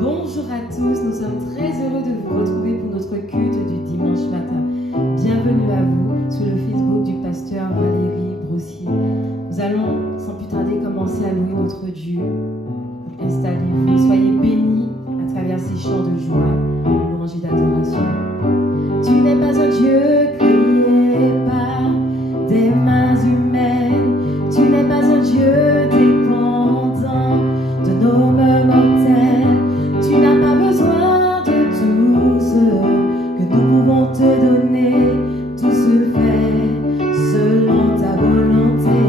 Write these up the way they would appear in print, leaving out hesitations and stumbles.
Bonjour à tous, nous sommes très heureux de vous retrouver pour notre culte du dimanche matin. Bienvenue à vous sur le Facebook du pasteur Valérie Brossier. Nous allons sans plus tarder commencer à louer notre Dieu. Installez-vous, soyez bénis à travers ces chants de joie, de louange et d'adoration. Tu n'es pas un Dieu créé par des mains humaines, tu n'es pas un Dieu dépendant de nos mains mortelles. Tu n'as pas besoin de tout ce que nous pouvons te donner, tout se fait selon ta volonté.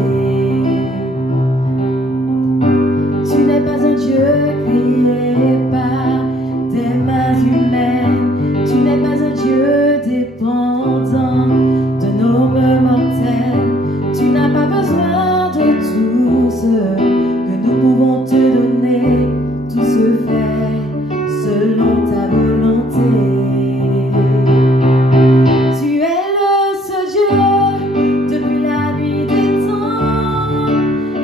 Tu n'es pas un Dieu créé par des mains humaines, tu n'es pas un Dieu dépendant de nos mains mortelles. Tu n'as pas besoin de tout ce que nous pouvons te donner, tout se fait selon ta volonté. Tu es le seul Dieu depuis la nuit des temps,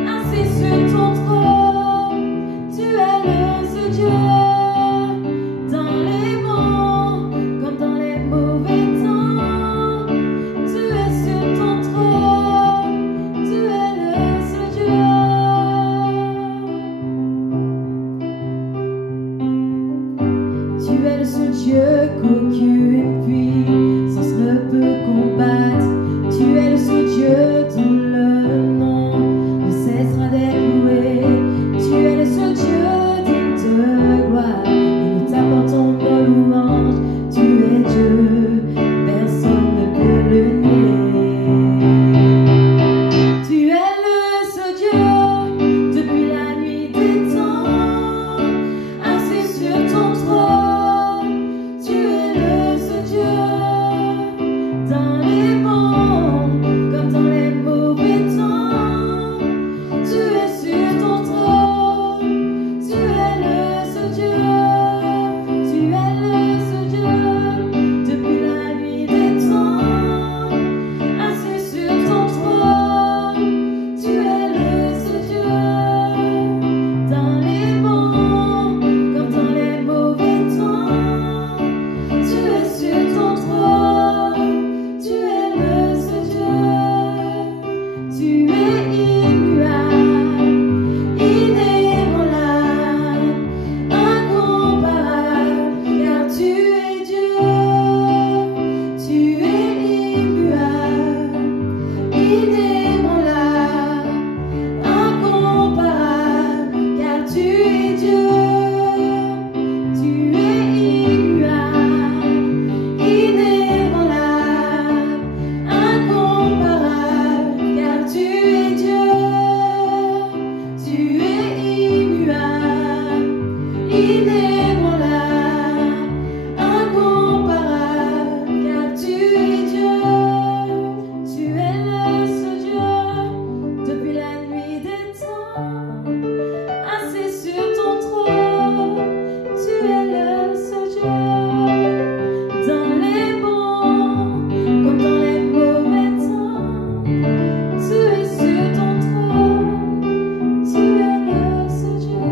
assis sur ton trône. Tu es le seul Dieu dans les bons comme dans les mauvais temps. Tu es sur ton trône, tu es le seul Dieu. Tu es le seul Dieu qu'aucune puissance ne peut combattre. Tu es le seul Dieu dont le nom ne cessera d'être loué. Tu es le seul Dieu digne de gloire et nous t'apportons nos louanges. Tu es Dieu, personne ne peut le nier. Tu es le seul Dieu depuis la nuit des temps, assis sur ton trône. Tu es le seul Dieu dans les bons comme dans les mauvais temps. Tu es sur ton trône, tu es le seul Dieu. Tu es le seul Dieu depuis la nuit des temps, assis sur ton trône. Tu es le seul Dieu dans les bons comme dans les mauvais temps. Tu es sur ton trône, tu es le seul Dieu. Tu es immuable, inébranlable, incomparable, car tu es Dieu. Tu es immuable, inébranlable, incomparable, car tu es Dieu. Tu es immuable, inébranlable, incomparable, car tu es Dieu. Tu es immuable, inébranlable, incomparable, car tu es Dieu. Tu es le seul Dieu depuis la nuit des temps, assis sur ton trône. Tu es le seul Dieu dans les bons comme dans les mauvais temps. Tu es sur ton trône, tu es le seul Dieu.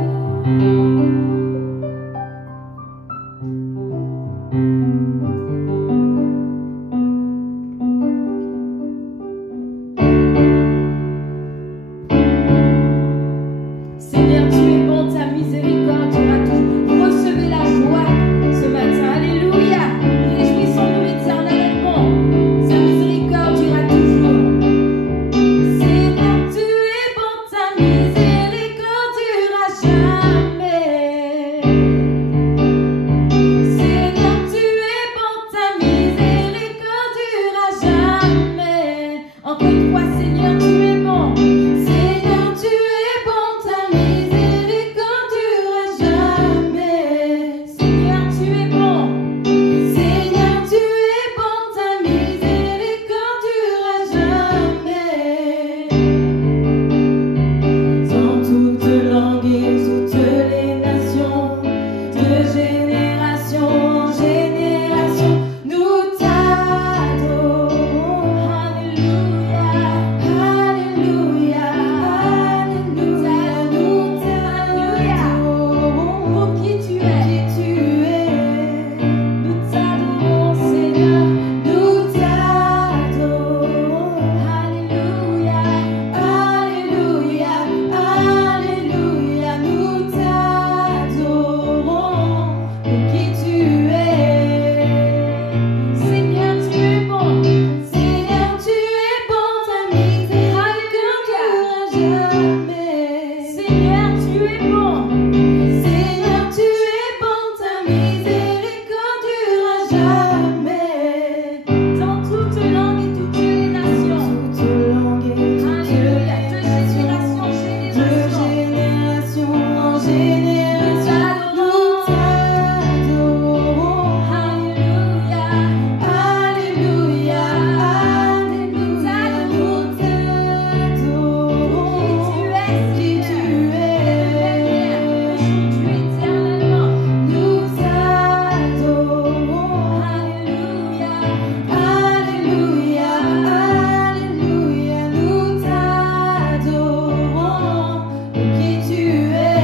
Qui tu es.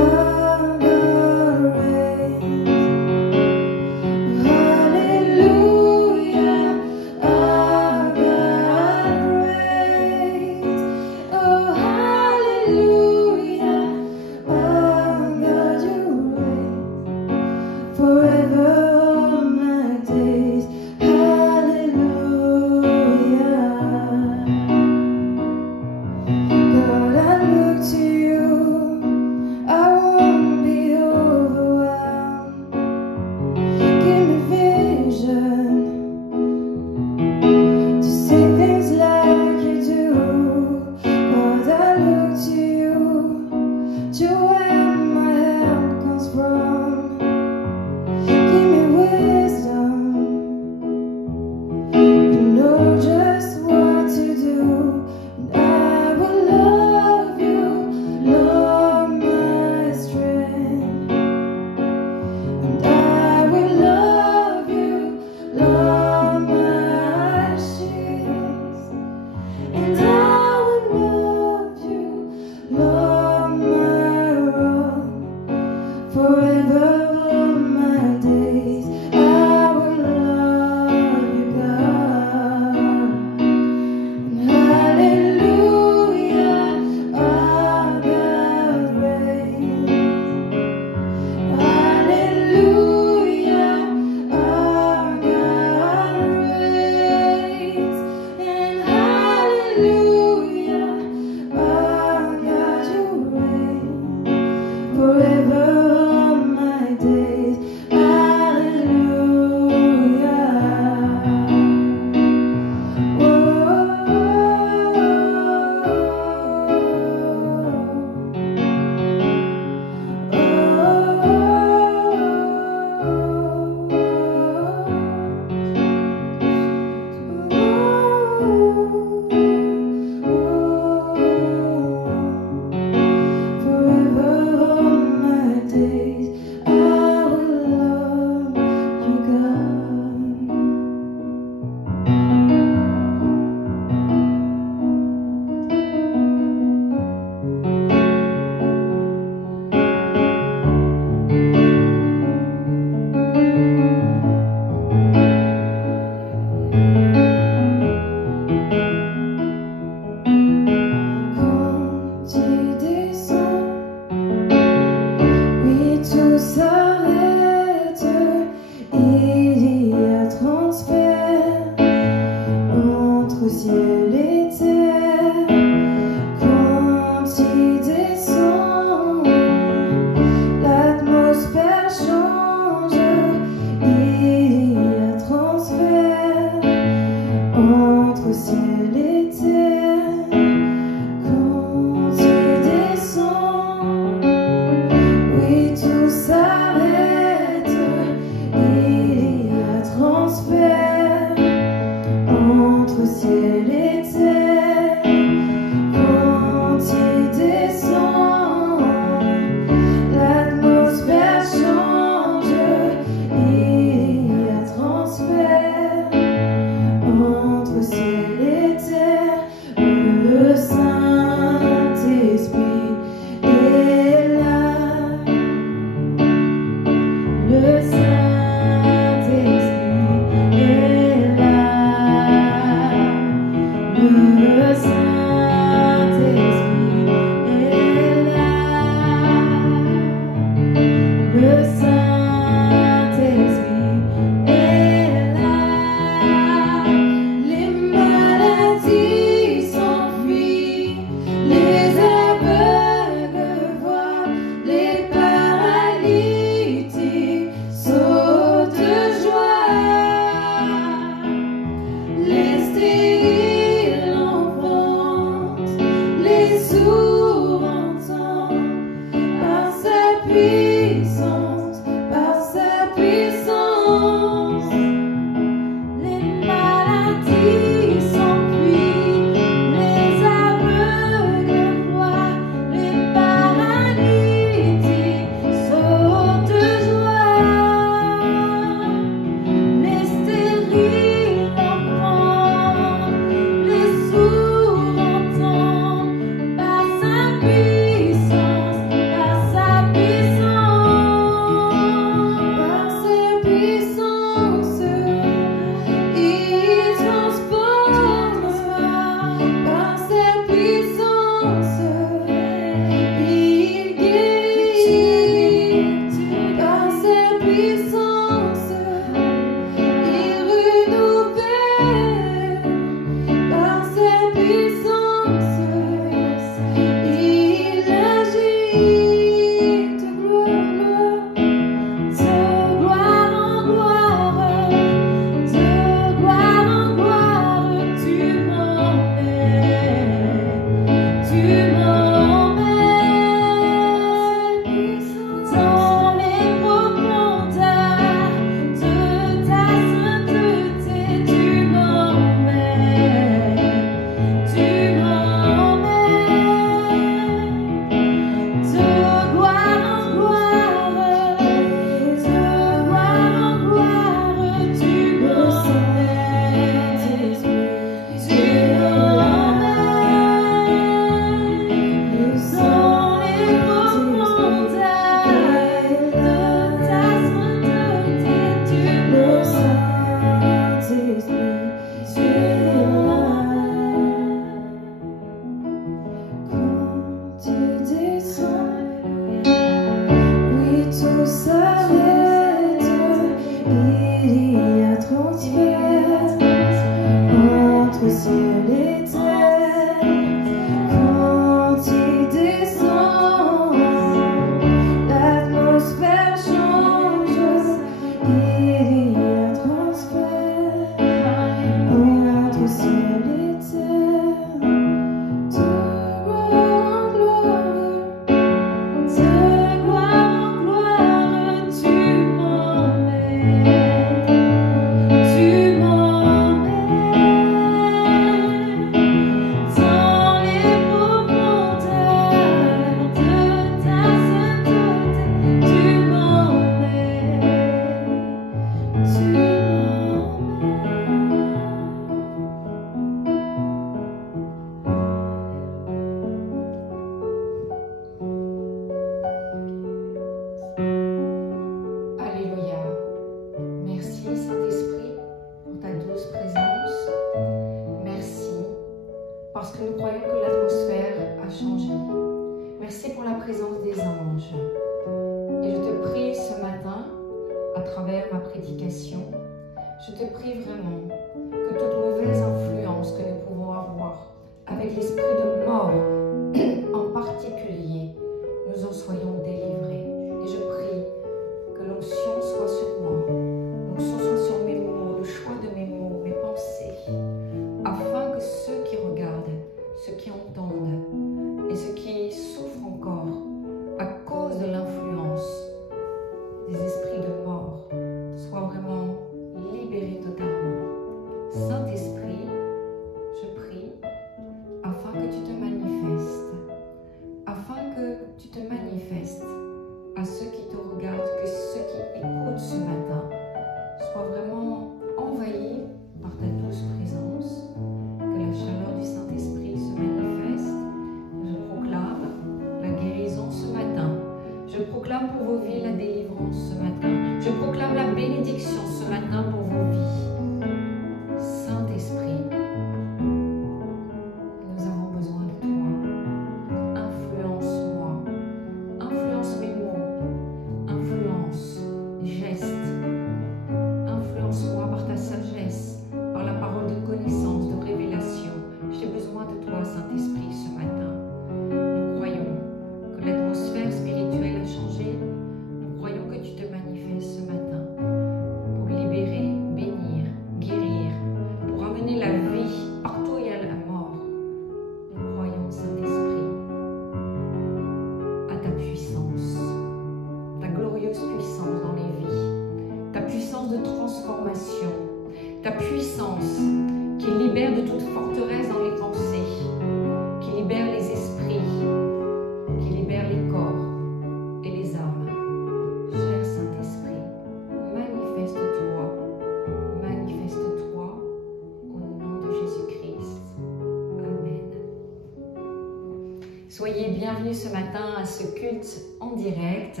Soyez bienvenus ce matin à ce culte en direct.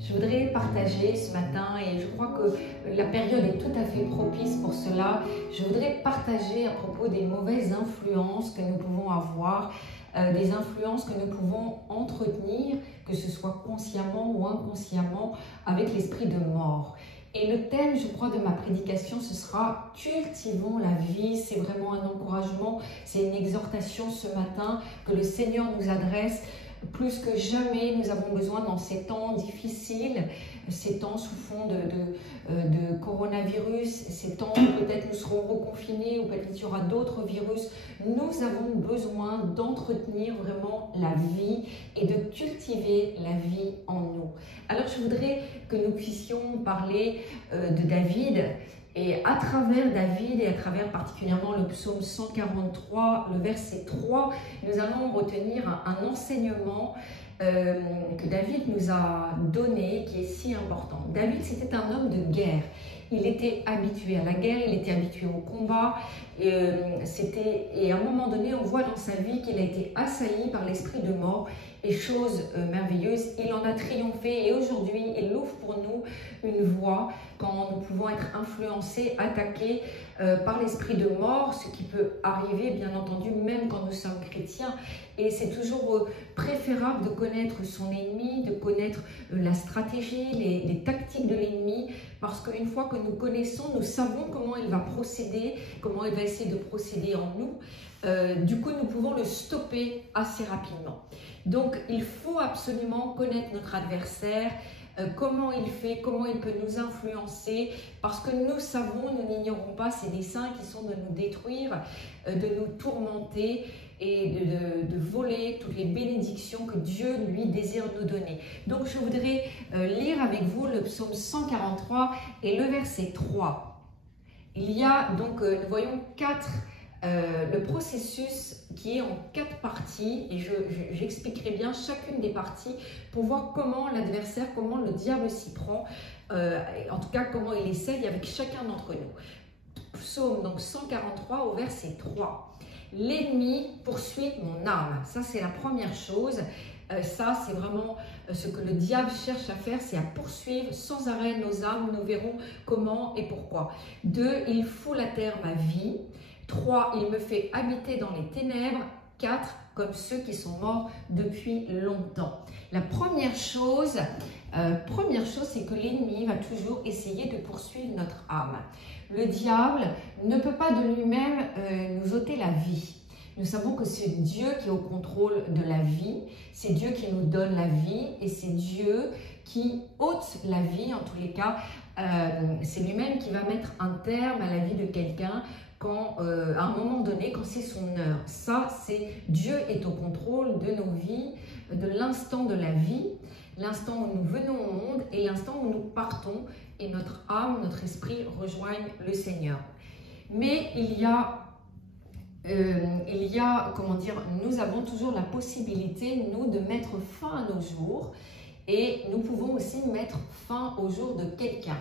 Je voudrais partager ce matin, et je crois que la période est tout à fait propice pour cela, je voudrais partager à propos des mauvaises influences que nous pouvons avoir, des influences que nous pouvons entretenir, que ce soit consciemment ou inconsciemment, avec l'esprit de mort. Et le thème, je crois, de ma prédication, ce sera « Cultivons la vie ». C'est vraiment un encouragement, c'est une exhortation ce matin que le Seigneur nous adresse plus que jamais, nous avons besoin dans ces temps difficiles, ces temps sous fond de coronavirus, ces temps où peut-être nous serons reconfinés ou peut-être il y aura d'autres virus, nous avons besoin d'entretenir vraiment la vie et de cultiver la vie en nous. Alors je voudrais que nous puissions parler de David. Et à travers David et à travers particulièrement le psaume 143, le verset 3, nous allons retenir un enseignement que David nous a donné, qui est si important. David, c'était un homme de guerre. Il était habitué à la guerre, il était habitué au combat. Et à un moment donné, on voit dans sa vie qu'il a été assailli par l'esprit de mort. Et chose merveilleuse, il en a triomphé. Et aujourd'hui, il ouvre pour nous une voie quand nous pouvons être influencés, attaqués par l'esprit de mort, ce qui peut arriver, bien entendu, même quand nous sommes chrétiens. Et c'est toujours préférable de connaître son ennemi, de connaître la stratégie, les tactiques de l'ennemi, parce qu'une fois que nous connaissons, nous savons comment il va procéder, comment il va essayer de procéder en nous. Du coup, nous pouvons le stopper assez rapidement. Donc, il faut absolument connaître notre adversaire, comment il fait, comment il peut nous influencer, parce que nous savons, nous n'ignorons pas ses desseins qui sont de nous détruire, de nous tourmenter et de voler toutes les bénédictions que Dieu, lui, désire nous donner. Donc, je voudrais lire avec vous le psaume 143 et le verset 3. Il y a donc, nous voyons le processus qui est en 4 parties et j'expliquerai bien chacune des parties pour voir comment l'adversaire, comment le diable s'y prend, en tout cas comment il essaye avec chacun d'entre nous. Psaume donc 143 au verset 3. L'ennemi poursuit mon âme. Ça c'est la première chose. Ça c'est vraiment ce que le diable cherche à faire, c'est à poursuivre sans arrêt nos âmes. Nous verrons comment et pourquoi. 2. Il fout à terre ma vie. 3. Il me fait habiter dans les ténèbres. 4. Comme ceux qui sont morts depuis longtemps. La première chose, c'est que l'ennemi va toujours essayer de poursuivre notre âme. Le diable ne peut pas de lui-même nous ôter la vie. Nous savons que c'est Dieu qui est au contrôle de la vie, c'est Dieu qui nous donne la vie et c'est Dieu qui ôte la vie, en tous les cas, c'est lui-même qui va mettre un terme à la vie de quelqu'un quand, à un moment donné, quand c'est son heure. Ça, c'est Dieu est au contrôle de nos vies, de l'instant de la vie, l'instant où nous venons au monde et l'instant où nous partons et notre âme, notre esprit rejoignent le Seigneur. Mais il y a, comment dire, nous avons toujours la possibilité, nous, de mettre fin à nos jours et nous pouvons aussi mettre fin au jour de quelqu'un.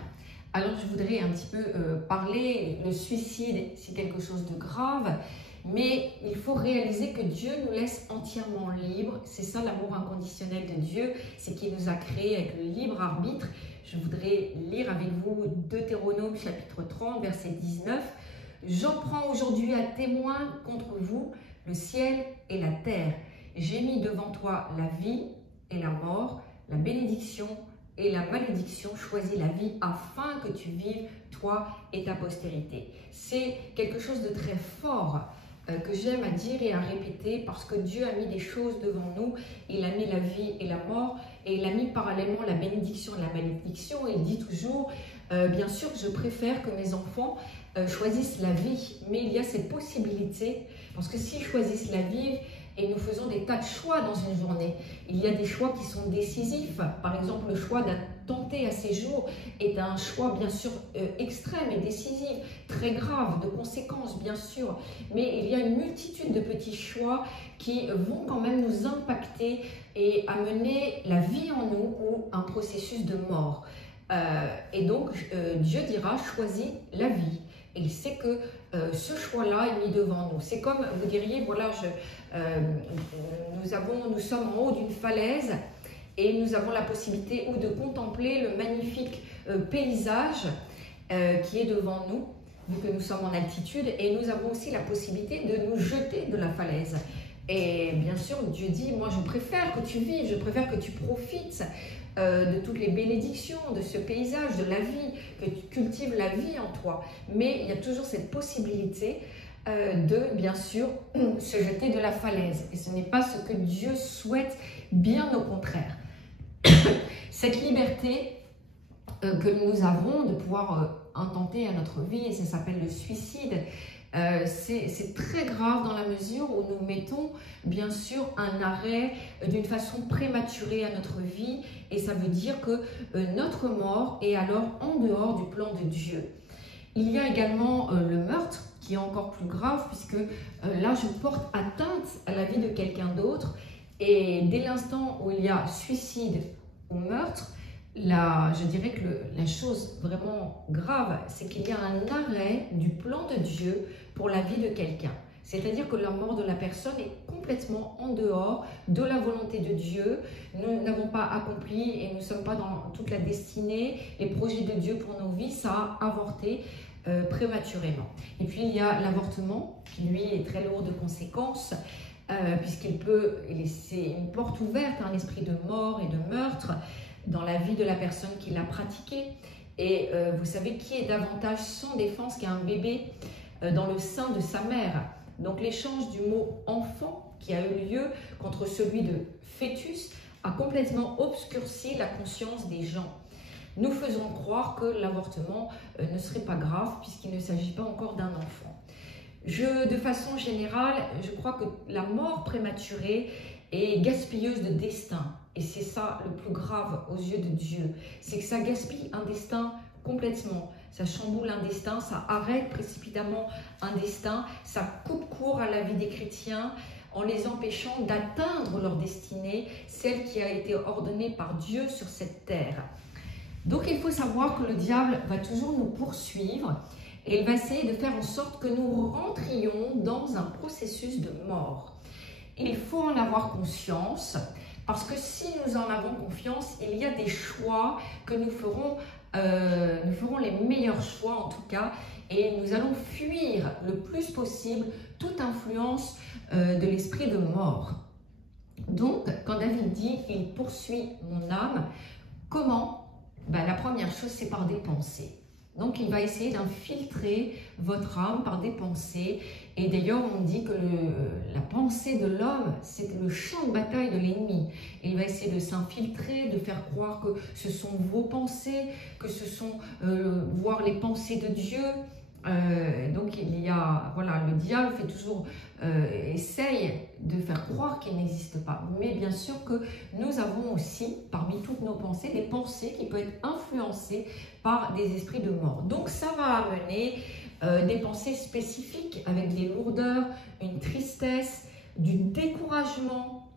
Alors, je voudrais un petit peu parler, le suicide, c'est quelque chose de grave, mais il faut réaliser que Dieu nous laisse entièrement libres. C'est ça l'amour inconditionnel de Dieu, c'est qu'il nous a créés avec le libre arbitre. Je voudrais lire avec vous Deutéronome chapitre 30, verset 19. « J'en prends aujourd'hui à témoin contre vous le ciel et la terre. J'ai mis devant toi la vie et la mort, la bénédiction et la malédiction. Choisis la vie afin que tu vives, toi et ta postérité. » C'est quelque chose de très fort que j'aime à dire et à répéter parce que Dieu a mis des choses devant nous. Il a mis la vie et la mort et il a mis parallèlement la bénédiction et la malédiction. Et il dit toujours, bien sûr, je préfère que mes enfants choisissent la vie, mais il y a cette possibilité, parce que s'ils choisissent la vie, et nous faisons des tas de choix dans une journée, il y a des choix qui sont décisifs. Par exemple, le choix d'attenter à ses jours est un choix bien sûr extrême et décisif, très grave, de conséquences bien sûr, mais il y a une multitude de petits choix qui vont quand même nous impacter et amener la vie en nous ou un processus de mort. Et donc, Dieu dira, choisis la vie. Et il sait que ce choix-là est mis devant nous. C'est comme, vous diriez, voilà, nous sommes en haut d'une falaise et nous avons la possibilité ou de contempler le magnifique paysage qui est devant nous, vu que nous sommes en altitude, et nous avons aussi la possibilité de nous jeter de la falaise. Et bien sûr, Dieu dit, moi je préfère que tu vives, je préfère que tu profites de toutes les bénédictions, de ce paysage, de la vie, que tu cultives la vie en toi. Mais il y a toujours cette possibilité de, bien sûr, se jeter de la falaise. Et ce n'est pas ce que Dieu souhaite, bien au contraire. Cette liberté que nous avons de pouvoir intenter à notre vie, et ça s'appelle le suicide, c'est très grave dans la mesure où nous mettons bien sûr un arrêt d'une façon prématurée à notre vie, et ça veut dire que notre mort est alors en dehors du plan de Dieu. Il y a également le meurtre qui est encore plus grave, puisque là je porte atteinte à la vie de quelqu'un d'autre, et dès l'instant où il y a suicide ou meurtre, je dirais que la chose vraiment grave, c'est qu'il y a un arrêt du plan de Dieu pour la vie de quelqu'un. C'est-à-dire que la mort de la personne est complètement en dehors de la volonté de Dieu. Nous n'avons pas accompli et nous ne sommes pas dans toute la destinée, les projets de Dieu pour nos vies, ça a avorté prématurément. Et puis il y a l'avortement qui lui est très lourd de conséquences, puisqu'il peut laisser une porte ouverte à un esprit de mort et de meurtre dans la vie de la personne qui l'a pratiqué. Et vous savez qui est davantage sans défense qu'un bébé dans le sein de sa mère. Donc l'échange du mot enfant qui a eu lieu contre celui de fœtus a complètement obscurci la conscience des gens. Nous faisons croire que l'avortement ne serait pas grave puisqu'il ne s'agit pas encore d'un enfant. De façon générale, je crois que la mort prématurée est gaspilleuse de destin. Et c'est ça le plus grave aux yeux de Dieu. C'est que ça gaspille un destin complètement. Ça chamboule un destin, ça arrête précipitamment un destin, ça coupe court à la vie des chrétiens en les empêchant d'atteindre leur destinée, celle qui a été ordonnée par Dieu sur cette terre. Donc il faut savoir que le diable va toujours nous poursuivre et il va essayer de faire en sorte que nous rentrions dans un processus de mort. Il faut en avoir conscience, parce que si nous en avons confiance, il y a des choix que nous ferons les meilleurs choix en tout cas, et nous allons fuir le plus possible toute influence de l'esprit de mort. Donc, quand David dit « il poursuit mon âme », comment? La première chose, c'est par des pensées. Donc, il va essayer d'infiltrer votre âme par des pensées. Et d'ailleurs, on dit que la pensée de l'homme, c'est le champ de bataille de l'ennemi. Et il va essayer de s'infiltrer, de faire croire que ce sont vos pensées, que ce sont voir les pensées de Dieu. Donc, le diable fait toujours, essaye de faire croire qu'il n'existe pas. Mais bien sûr que nous avons aussi, parmi toutes nos pensées, des pensées qui peuvent être influencées par des esprits de mort. Donc, ça va amener des pensées spécifiques avec des lourdeurs, une tristesse, du découragement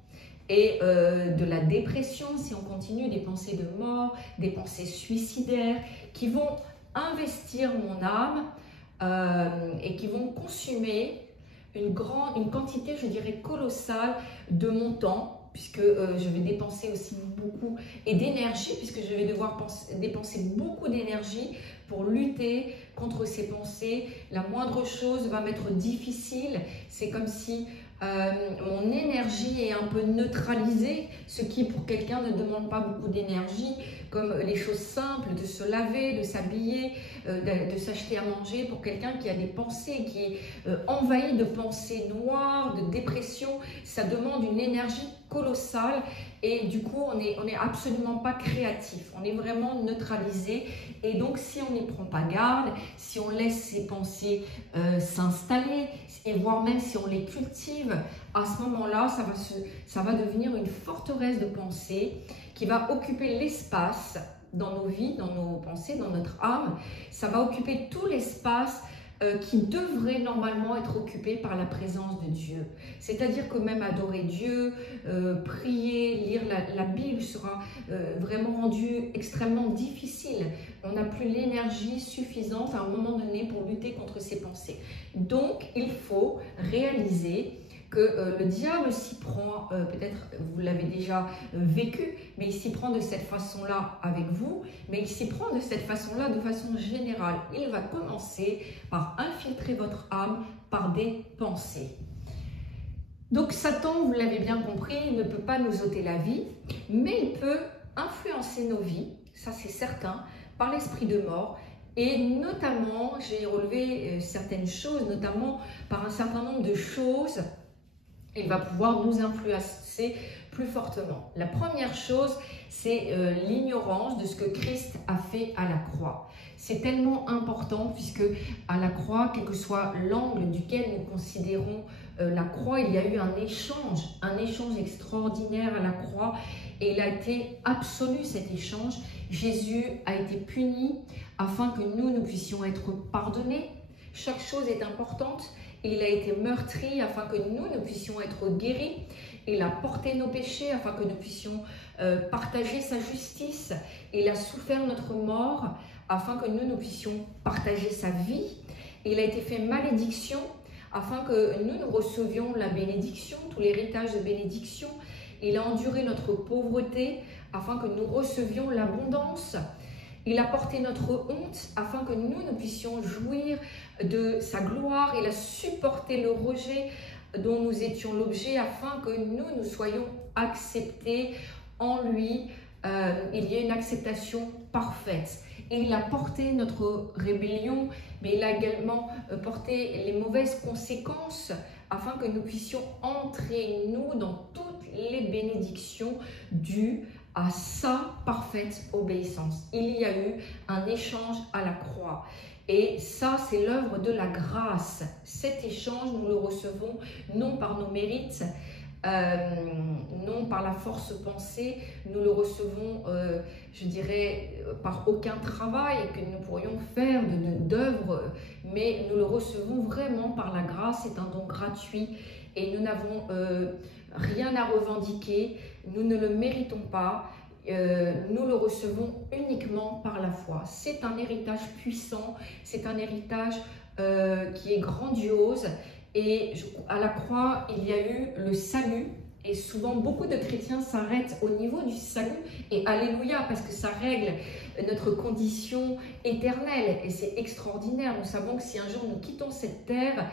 et de la dépression, si on continue, des pensées de mort, des pensées suicidaires qui vont investir mon âme et qui vont consumer une quantité, je dirais, colossale de mon temps, puisque je vais dépenser aussi beaucoup, et d'énergie, puisque je vais devoir dépenser beaucoup d'énergie pour lutter contre ces pensées. La moindre chose va m'être difficile. C'est comme si mon énergie est un peu neutralisée, ce qui pour quelqu'un ne demande pas beaucoup d'énergie, comme les choses simples, de se laver, de s'habiller, de s'acheter à manger. Pour quelqu'un qui a des pensées, qui est envahi de pensées noires, de dépression, ça demande une énergie colossale et du coup on est absolument pas créatif, on est vraiment neutralisé. Et donc si on n'y prend pas garde, si on laisse ces pensées s'installer, et voire même si on les cultive, à ce moment-là ça va devenir une forteresse de pensées qui va occuper l'espace dans nos vies, dans nos pensées, dans notre âme. Ça va occuper tout l'espace qui devrait normalement être occupé par la présence de Dieu. C'est-à-dire que même adorer Dieu, prier, lire la Bible sera vraiment rendu extrêmement difficile. On n'a plus l'énergie suffisante à un moment donné pour lutter contre ces pensées. Donc, il faut réaliser que le diable s'y prend, peut-être vous l'avez déjà vécu, mais il s'y prend de cette façon-là avec vous, mais il s'y prend de cette façon-là de façon générale. Il va commencer par infiltrer votre âme par des pensées. Donc Satan, vous l'avez bien compris, il ne peut pas nous ôter la vie, mais il peut influencer nos vies, ça c'est certain, par l'esprit de mort, Et notamment, j'ai relevé certaines choses, notamment par un certain nombre de choses, il va pouvoir nous influencer plus fortement. La première chose, c'est l'ignorance de ce que Christ a fait à la croix. C'est tellement important puisque à la croix, quel que soit l'angle duquel nous considérons la croix, il y a eu un échange extraordinaire à la croix et il a été absolu cet échange. Jésus a été puni afin que nous puissions être pardonnés. Chaque chose est importante. Il a été meurtri afin que nous puissions être guéris. Il a porté nos péchés afin que nous puissions partager sa justice. Il a souffert notre mort afin que nous puissions partager sa vie. Il a été fait malédiction afin que nous recevions la bénédiction, tout l'héritage de bénédiction. Il a enduré notre pauvreté afin que nous recevions l'abondance. Il a porté notre honte afin que nous puissions jouir de sa gloire. Il a supporté le rejet dont nous étions l'objet afin que nous soyons acceptés en lui. Il y a une acceptation parfaite. Et il a porté notre rébellion, mais il a également porté les mauvaises conséquences afin que nous puissions entrer, nous, dans toutes les bénédictions dues à sa parfaite obéissance. Il y a eu un échange à la croix. Et ça, c'est l'œuvre de la grâce. Cet échange, nous le recevons non par nos mérites, non par la force pensée, nous le recevons, je dirais, par aucun travail que nous pourrions faire d'œuvre, mais nous le recevons vraiment par la grâce. C'est un don gratuit et nous n'avons rien à revendiquer, nous ne le méritons pas. Nous le recevons uniquement par la foi. C'est un héritage puissant, c'est un héritage qui est grandiose. Et à la croix, il y a eu le salut. Et souvent, beaucoup de chrétiens s'arrêtent au niveau du salut. Et alléluia, parce que ça règle notre condition éternelle. Et c'est extraordinaire. Nous savons que si un jour nous quittons cette terre,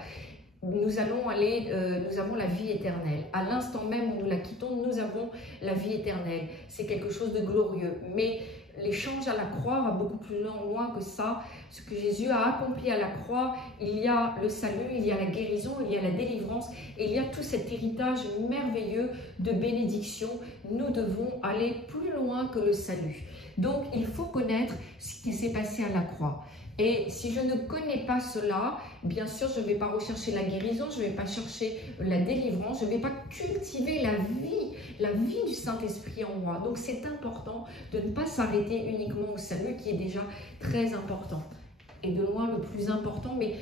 nous avons la vie éternelle. À l'instant même où nous la quittons, nous avons la vie éternelle. C'est quelque chose de glorieux. Mais l'échange à la croix va beaucoup plus loin que ça. Ce que Jésus a accompli à la croix, il y a le salut, il y a la guérison, il y a la délivrance, et il y a tout cet héritage merveilleux de bénédiction. Nous devons aller plus loin que le salut. Donc, il faut connaître ce qui s'est passé à la croix. Et si je ne connais pas cela, bien sûr, je ne vais pas rechercher la guérison, je ne vais pas chercher la délivrance, je ne vais pas cultiver la vie du Saint-Esprit en moi. Donc, c'est important de ne pas s'arrêter uniquement au salut qui est déjà très important. Et de loin le plus important, mais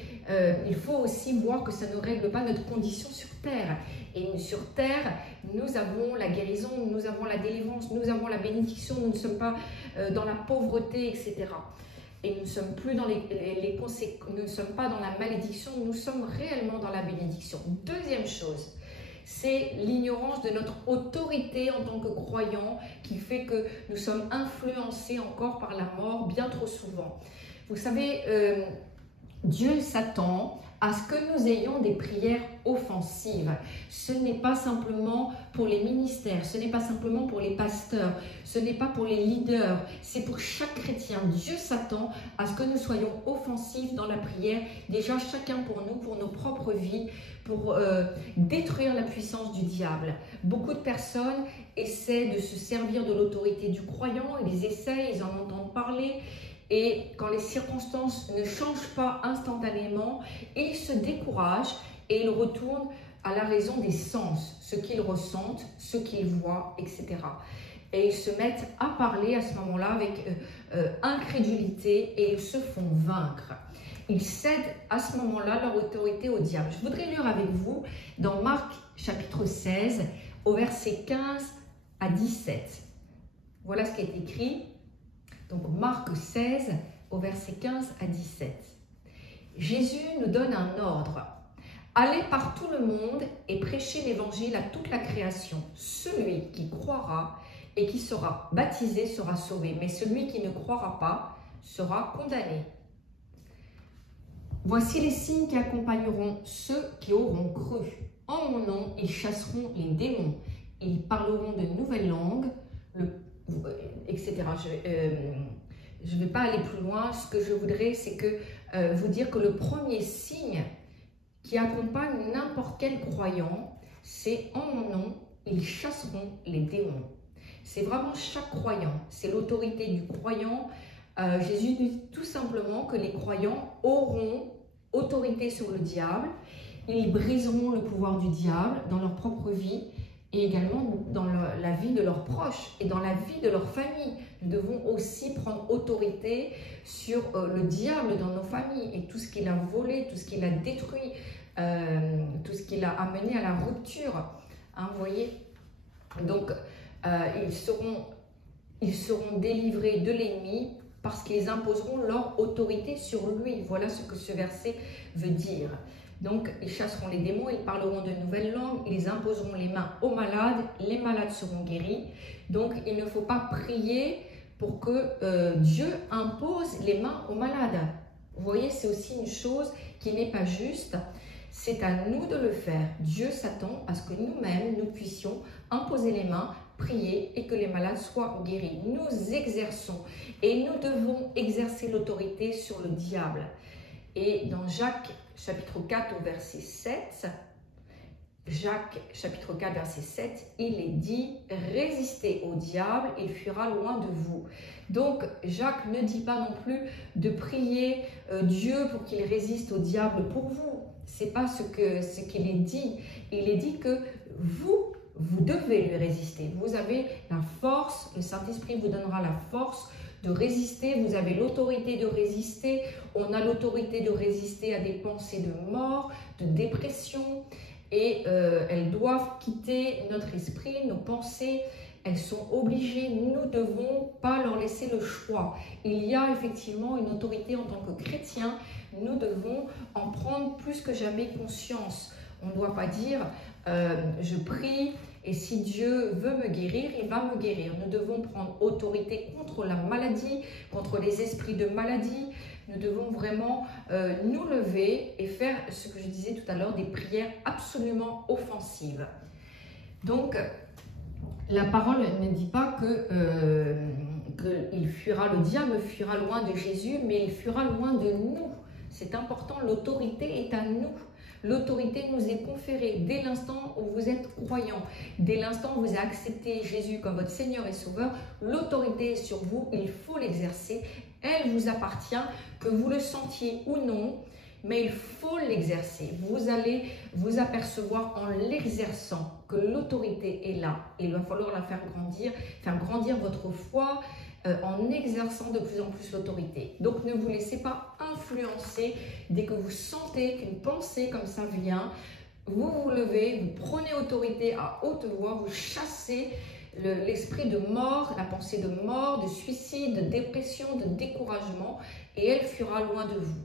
il faut aussi voir que ça ne règle pas notre condition sur terre. Et sur terre, nous avons la guérison, nous avons la délivrance, nous avons la bénédiction, nous ne sommes pas dans la pauvreté, etc. Et nous ne sommes plus dans nous ne sommes pas dans la malédiction, nous sommes réellement dans la bénédiction. Deuxième chose, c'est l'ignorance de notre autorité en tant que croyants qui fait que nous sommes influencés encore par la mort bien trop souvent. Vous savez, Dieu s'attend à ce que nous ayons des prières offensives. Ce n'est pas simplement pour les ministères, ce n'est pas simplement pour les pasteurs, ce n'est pas pour les leaders, c'est pour chaque chrétien. Dieu s'attend à ce que nous soyons offensifs dans la prière, déjà chacun pour nous, pour nos propres vies, pour détruire la puissance du diable. Beaucoup de personnes essaient de se servir de l'autorité du croyant, ils essayent, ils en entendent parler. Et quand les circonstances ne changent pas instantanément, ils se découragent et ils retournent à la raison des sens, ce qu'ils ressentent, ce qu'ils voient, etc. Et ils se mettent à parler à ce moment-là avec incrédulité et ils se font vaincre. Ils cèdent à ce moment-là leur autorité au diable. Je voudrais lire avec vous dans Marc chapitre 16, au verset 15 à 17. Voilà ce qui est écrit. Donc Marc 16, au verset 15 à 17. Jésus nous donne un ordre. Allez par tout le monde et prêchez l'évangile à toute la création. Celui qui croira et qui sera baptisé sera sauvé, mais celui qui ne croira pas sera condamné. Voici les signes qui accompagneront ceux qui auront cru. En mon nom, ils chasseront les démons. Ils parleront de nouvelles langues, etc. je ne vais pas aller plus loin. Ce que je voudrais, c'est que vous dire que le premier signe qui accompagne n'importe quel croyant, c'est en mon nom, ils chasseront les démons. C'est vraiment chaque croyant, c'est l'autorité du croyant. Jésus dit tout simplement que les croyants auront autorité sur le diable, ils briseront le pouvoir du diable dans leur propre vie et également dans la vie de leurs proches et dans la vie de leur famille. Nous devons aussi prendre autorité sur le diable dans nos familles et tout ce qu'il a volé, tout ce qu'il a détruit, tout ce qu'il a amené à la rupture. Hein, vous voyez? Donc, ils seront délivrés de l'ennemi parce qu'ils imposeront leur autorité sur lui. Voilà ce que ce verset veut dire. Donc, ils chasseront les démons, ils parleront de nouvelles langues, ils imposeront les mains aux malades, les malades seront guéris. Donc, il ne faut pas prier pour que Dieu impose les mains aux malades. Vous voyez, c'est aussi une chose qui n'est pas juste. C'est à nous de le faire. Dieu s'attend à ce que nous-mêmes, nous puissions imposer les mains, prier et que les malades soient guéris. Nous exerçons et nous devons exercer l'autorité sur le diable. Et dans Jacques chapitre 4 au verset 7, Jacques chapitre 4 verset 7, il est dit « Résistez au diable, il fuira loin de vous ». Donc Jacques ne dit pas non plus de prier Dieu pour qu'il résiste au diable pour vous. Ce n'est pas ce qu'il est dit. Il est dit que vous devez lui résister. Vous avez la force, le Saint-Esprit vous donnera la force de résister, vous avez l'autorité de résister, on a l'autorité de résister à des pensées de mort, de dépression, et elles doivent quitter notre esprit, nos pensées, elles sont obligées, nous ne devons pas leur laisser le choix. Il y a effectivement une autorité en tant que chrétien, nous devons en prendre plus que jamais conscience. On ne doit pas dire je prie, et si Dieu veut me guérir, il va me guérir. Nous devons prendre autorité contre la maladie, contre les esprits de maladie. Nous devons vraiment nous lever et faire ce que je disais tout à l'heure, des prières absolument offensives. Donc, la parole ne dit pas que le diable fuira loin de Jésus, mais il fuira loin de nous. C'est important, l'autorité est à nous. L'autorité nous est conférée dès l'instant où vous êtes croyant, dès l'instant où vous avez accepté Jésus comme votre Seigneur et Sauveur. L'autorité est sur vous, il faut l'exercer, elle vous appartient, que vous le sentiez ou non, mais il faut l'exercer. Vous allez vous apercevoir en l'exerçant que l'autorité est là. Il va falloir la faire grandir votre foi, en exerçant de plus en plus l'autorité. Donc ne vous laissez pas influencer dès que vous sentez qu'une pensée comme ça vient, vous vous levez, vous prenez autorité à haute voix, vous chassez l'esprit de mort, la pensée de mort, de suicide, de dépression, de découragement, et elle fuira loin de vous.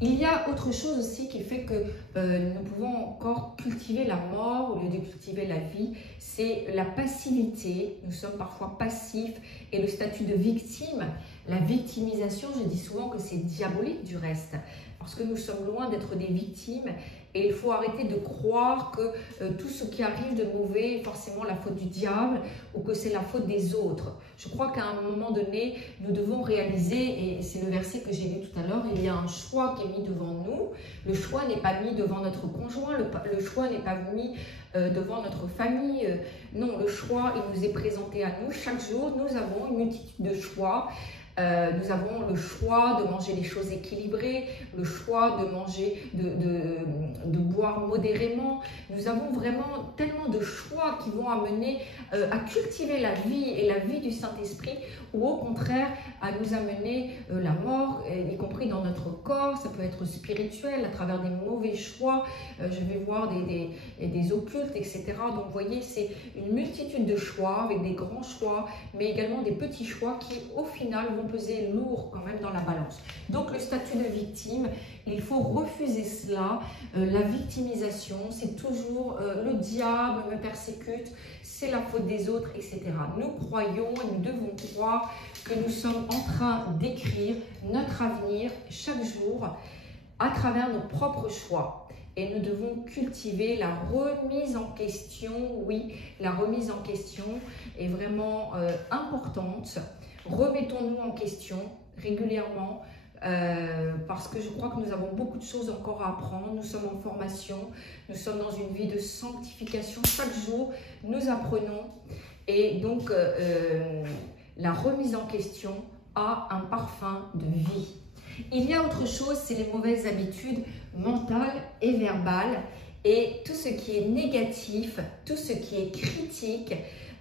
Il y a autre chose aussi qui fait que nous pouvons encore cultiver la mort au lieu de cultiver la vie, c'est la passivité. Nous sommes parfois passifs et le statut de victime, la victimisation, je dis souvent que c'est diabolique du reste, parce que nous sommes loin d'être des victimes et il faut arrêter de croire que tout ce qui arrive de mauvais est forcément la faute du diable ou que c'est la faute des autres. Je crois qu'à un moment donné, nous devons réaliser, et c'est le verset que j'ai lu tout à l'heure, il y a un choix qui est mis devant nous. Le choix n'est pas mis devant notre conjoint, le choix n'est pas mis devant notre famille. Non, le choix, il nous est présenté à nous. Chaque jour, nous avons une multitude de choix. Nous avons le choix de manger des choses équilibrées, le choix de manger, de boire modérément. Nous avons vraiment tellement de choix qui vont amener à cultiver la vie et la vie du Saint-Esprit, ou au contraire à nous amener la mort, y compris dans notre corps. Ça peut être spirituel à travers des mauvais choix. Je vais voir des occultes, etc. Donc vous voyez, c'est une multitude de choix avec des grands choix, mais également des petits choix qui au final vont peser lourd quand même dans la balance. Donc le statut de victime, il faut refuser cela. La victimisation, c'est toujours le diable me persécute, c'est la faute des autres, etc. Nous croyons et nous devons croire que nous sommes en train d'écrire notre avenir chaque jour à travers nos propres choix. Et nous devons cultiver la remise en question. Oui, la remise en question est vraiment importante remettons-nous en question régulièrement. Parce que je crois que nous avons beaucoup de choses encore à apprendre. Nous sommes en formation, nous sommes dans une vie de sanctification. Chaque jour, nous apprenons. Et donc, la remise en question a un parfum de vie. Il y a autre chose, c'est les mauvaises habitudes mentales et verbales. Et tout ce qui est négatif, tout ce qui est critique,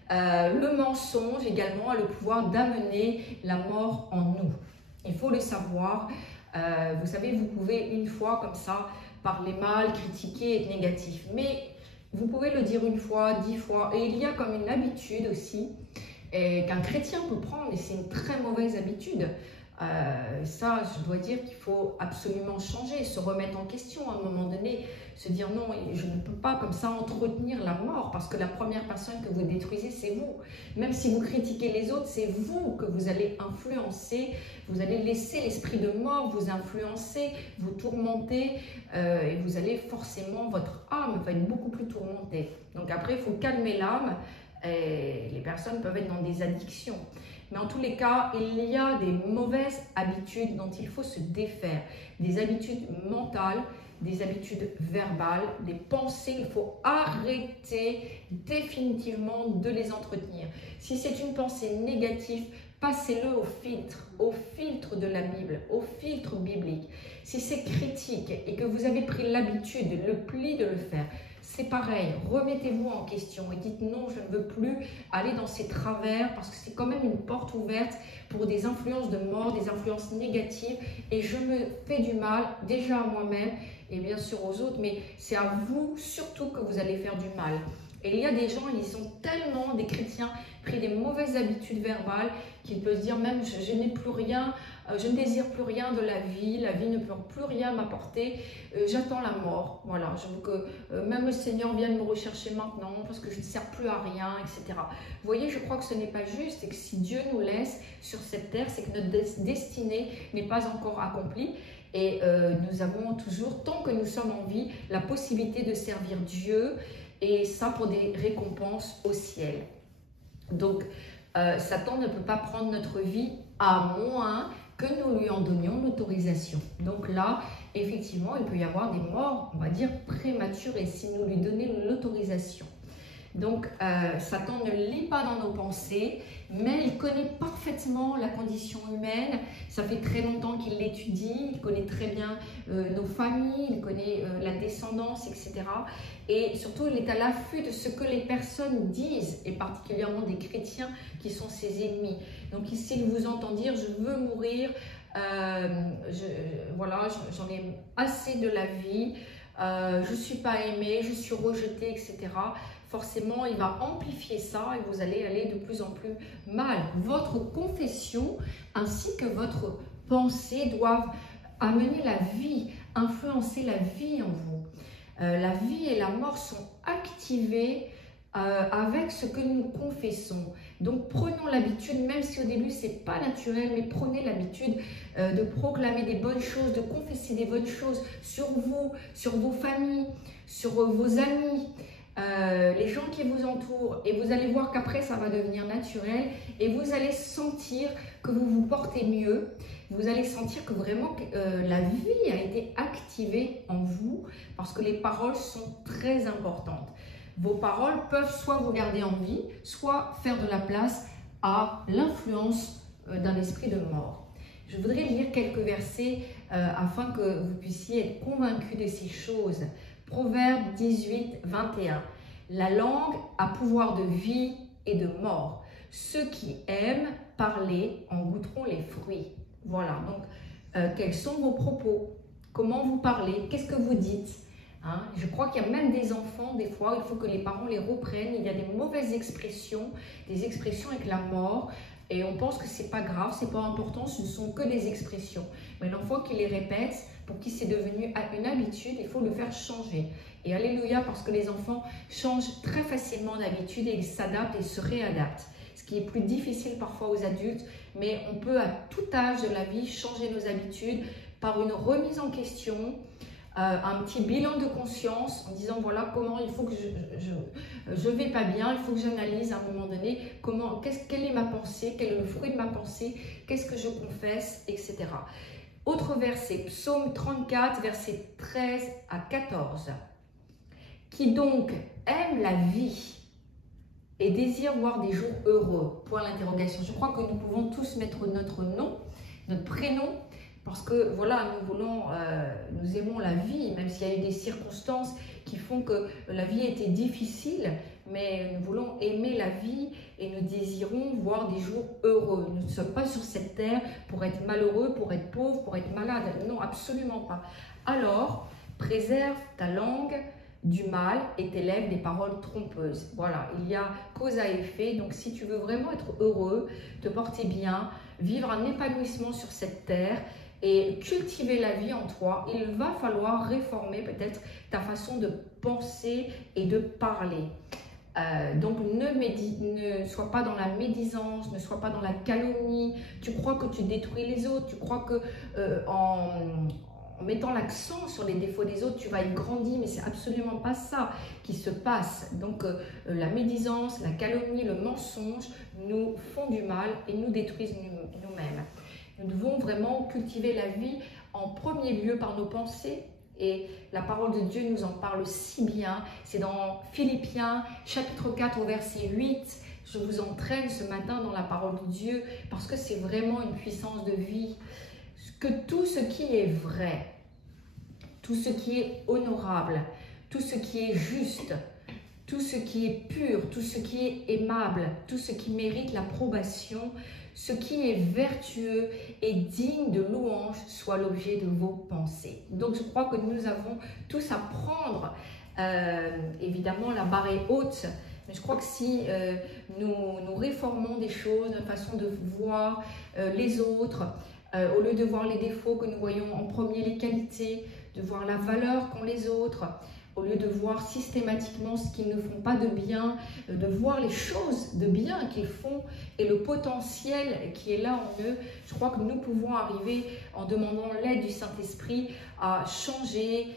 le mensonge également a le pouvoir d'amener la mort en nous. Il faut le savoir. Vous savez, vous pouvez une fois comme ça parler mal, critiquer, être négatif. Mais vous pouvez le dire une fois, 10 fois. Et il y a comme une habitude aussi qu'un chrétien peut prendre. Et c'est une très mauvaise habitude. Ça, je dois dire qu'il faut absolument changer, se remettre en question à un moment donné. Se dire non, je ne peux pas comme ça entretenir la mort parce que la première personne que vous détruisez, c'est vous. Même si vous critiquez les autres, c'est vous que vous allez influencer. Vous allez laisser l'esprit de mort vous influencer, vous tourmenter et vous allez forcément, votre âme va être beaucoup plus tourmentée. Donc après, il faut calmer l'âme. Les personnes peuvent être dans des addictions. Mais en tous les cas, il y a des mauvaises habitudes dont il faut se défaire. Des habitudes mentales, des habitudes verbales, des pensées. Il faut arrêter définitivement de les entretenir. Si c'est une pensée négative, passez-le au filtre de la Bible, au filtre biblique. Si c'est critique et que vous avez pris l'habitude, le pli de le faire, c'est pareil, remettez-vous en question et dites non, je ne veux plus aller dans ces travers parce que c'est quand même une porte ouverte pour des influences de mort, des influences négatives et je me fais du mal déjà à moi-même et bien sûr aux autres, mais c'est à vous surtout que vous allez faire du mal. Et il y a des gens, ils sont tellement, des chrétiens, pris des mauvaises habitudes verbales qu'ils peuvent se dire même je n'ai plus rien, je ne désire plus rien de la vie ne peut plus rien m'apporter, j'attends la mort. Voilà, je veux que même le Seigneur vienne me rechercher maintenant parce que je ne sers plus à rien, etc. Vous voyez, je crois que ce n'est pas juste et que si Dieu nous laisse sur cette terre, c'est que notre destinée n'est pas encore accomplie. Et nous avons toujours, tant que nous sommes en vie, la possibilité de servir Dieu et ça pour des récompenses au ciel. Donc, Satan ne peut pas prendre notre vie à moins que nous lui en donnions l'autorisation. Donc là, effectivement, il peut y avoir des morts, on va dire, prématurées si nous lui donnons l'autorisation. Donc, Satan ne lit pas dans nos pensées, mais il connaît parfaitement la condition humaine. Ça fait très longtemps qu'il l'étudie, il connaît très bien nos familles, il connaît la descendance, etc. Et surtout, il est à l'affût de ce que les personnes disent, et particulièrement des chrétiens qui sont ses ennemis. Donc, s'il vous entend dire « je veux mourir, voilà, j'en ai assez de la vie, je ne suis pas aimé, je suis rejeté, etc. » Forcément, il va amplifier ça et vous allez aller de plus en plus mal. Votre confession ainsi que votre pensée doivent amener la vie, influencer la vie en vous. La vie et la mort sont activées avec ce que nous confessons. Donc prenons l'habitude, même si au début c'est pas naturel, mais prenez l'habitude de proclamer des bonnes choses, de confesser des bonnes choses sur vous, sur vos familles, sur vos amis. Les gens qui vous entourent et vous allez voir qu'après ça va devenir naturel et vous allez sentir que vous vous portez mieux, vous allez sentir que vraiment la vie a été activée en vous parce que les paroles sont très importantes. Vos paroles peuvent soit vous garder en vie, soit faire de la place à l'influence d'un esprit de mort. Je voudrais lire quelques versets afin que vous puissiez être convaincus de ces choses. Proverbe 18, 21. La langue a pouvoir de vie et de mort. Ceux qui aiment parler en goûteront les fruits. Voilà, donc quels sont vos propos? Comment vous parlez? Qu'est-ce que vous dites? Je crois qu'il y a même des enfants, des fois, il faut que les parents les reprennent. Il y a des mauvaises expressions, des expressions avec la mort. Et on pense que c'est pas grave, c'est pas important, ce ne sont que des expressions. Mais l'enfant qui les répète, pour qui c'est devenu une habitude, il faut le faire changer. Et alléluia, parce que les enfants changent très facilement d'habitude et ils s'adaptent et se réadaptent. Ce qui est plus difficile parfois aux adultes, mais on peut à tout âge de la vie changer nos habitudes par une remise en question, un petit bilan de conscience en disant voilà comment il faut que je vais pas bien, il faut que j'analyse à un moment donné quelle est ma pensée, quel est le fruit de ma pensée, qu'est-ce que je confesse, etc. Autre verset, Psaume 34, versets 13 à 14. Qui donc aime la vie et désire voir des jours heureux, point d'interrogation. Je crois que nous pouvons tous mettre notre nom, notre prénom, parce que voilà, nous aimons la vie, même s'il y a eu des circonstances qui font que la vie était difficile, mais nous voulons aimer la vie et nous désirons voir des jours heureux. Nous ne sommes pas sur cette terre pour être malheureux, pour être pauvre, pour être malade. Non, absolument pas. Alors, préserve ta langue du mal et tes lèvres des paroles trompeuses. Voilà, il y a cause à effet. Donc, si tu veux vraiment être heureux, te porter bien, vivre un épanouissement sur cette terre, et cultiver la vie en toi, il va falloir réformer peut-être ta façon de penser et de parler. Donc ne sois pas dans la médisance, ne sois pas dans la calomnie. Tu crois que tu détruis les autres, tu crois que en mettant l'accent sur les défauts des autres, tu vas être grandi, mais c'est absolument pas ça qui se passe. Donc la médisance, la calomnie, le mensonge nous font du mal et nous détruisent nous-mêmes. Nous devons vraiment cultiver la vie en premier lieu par nos pensées et la parole de Dieu nous en parle si bien. C'est dans Philippiens chapitre 4 au verset 8. Je vous entraîne ce matin dans la parole de Dieu parce que c'est vraiment une puissance de vie. Que tout ce qui est vrai, tout ce qui est honorable, tout ce qui est juste, tout ce qui est pur, tout ce qui est aimable, tout ce qui mérite l'approbation, ce qui est vertueux et digne de louange soit l'objet de vos pensées. Donc je crois que nous avons tous à prendre, évidemment la barre est haute, mais je crois que si nous réformons des choses, notre façon de voir les autres, au lieu de voir les défauts que nous voyons en premier, les qualités, de voir la valeur qu'ont les autres, au lieu de voir systématiquement ce qu'ils ne font pas de bien, de voir les choses de bien qu'ils font et le potentiel qui est là en eux, je crois que nous pouvons arriver en demandant l'aide du Saint-Esprit à changer,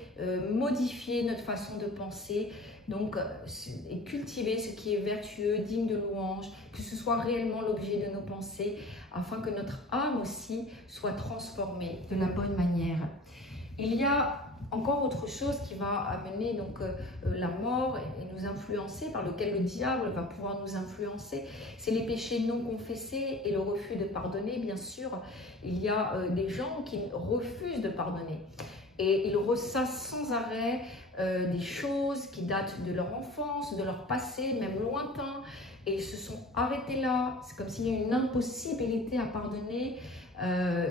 modifier notre façon de penser, donc et cultiver ce qui est vertueux, digne de louange, que ce soit réellement l'objet de nos pensées, afin que notre âme aussi soit transformée de la bonne manière. Il y a encore autre chose qui va amener donc la mort et nous influencer, par lequel le diable va pouvoir nous influencer, c'est les péchés non confessés et le refus de pardonner. Bien sûr, il y a des gens qui refusent de pardonner et ils ressassent sans arrêt des choses qui datent de leur enfance, de leur passé, même lointain, et ils se sont arrêtés là. C'est comme s'il y a une impossibilité à pardonner.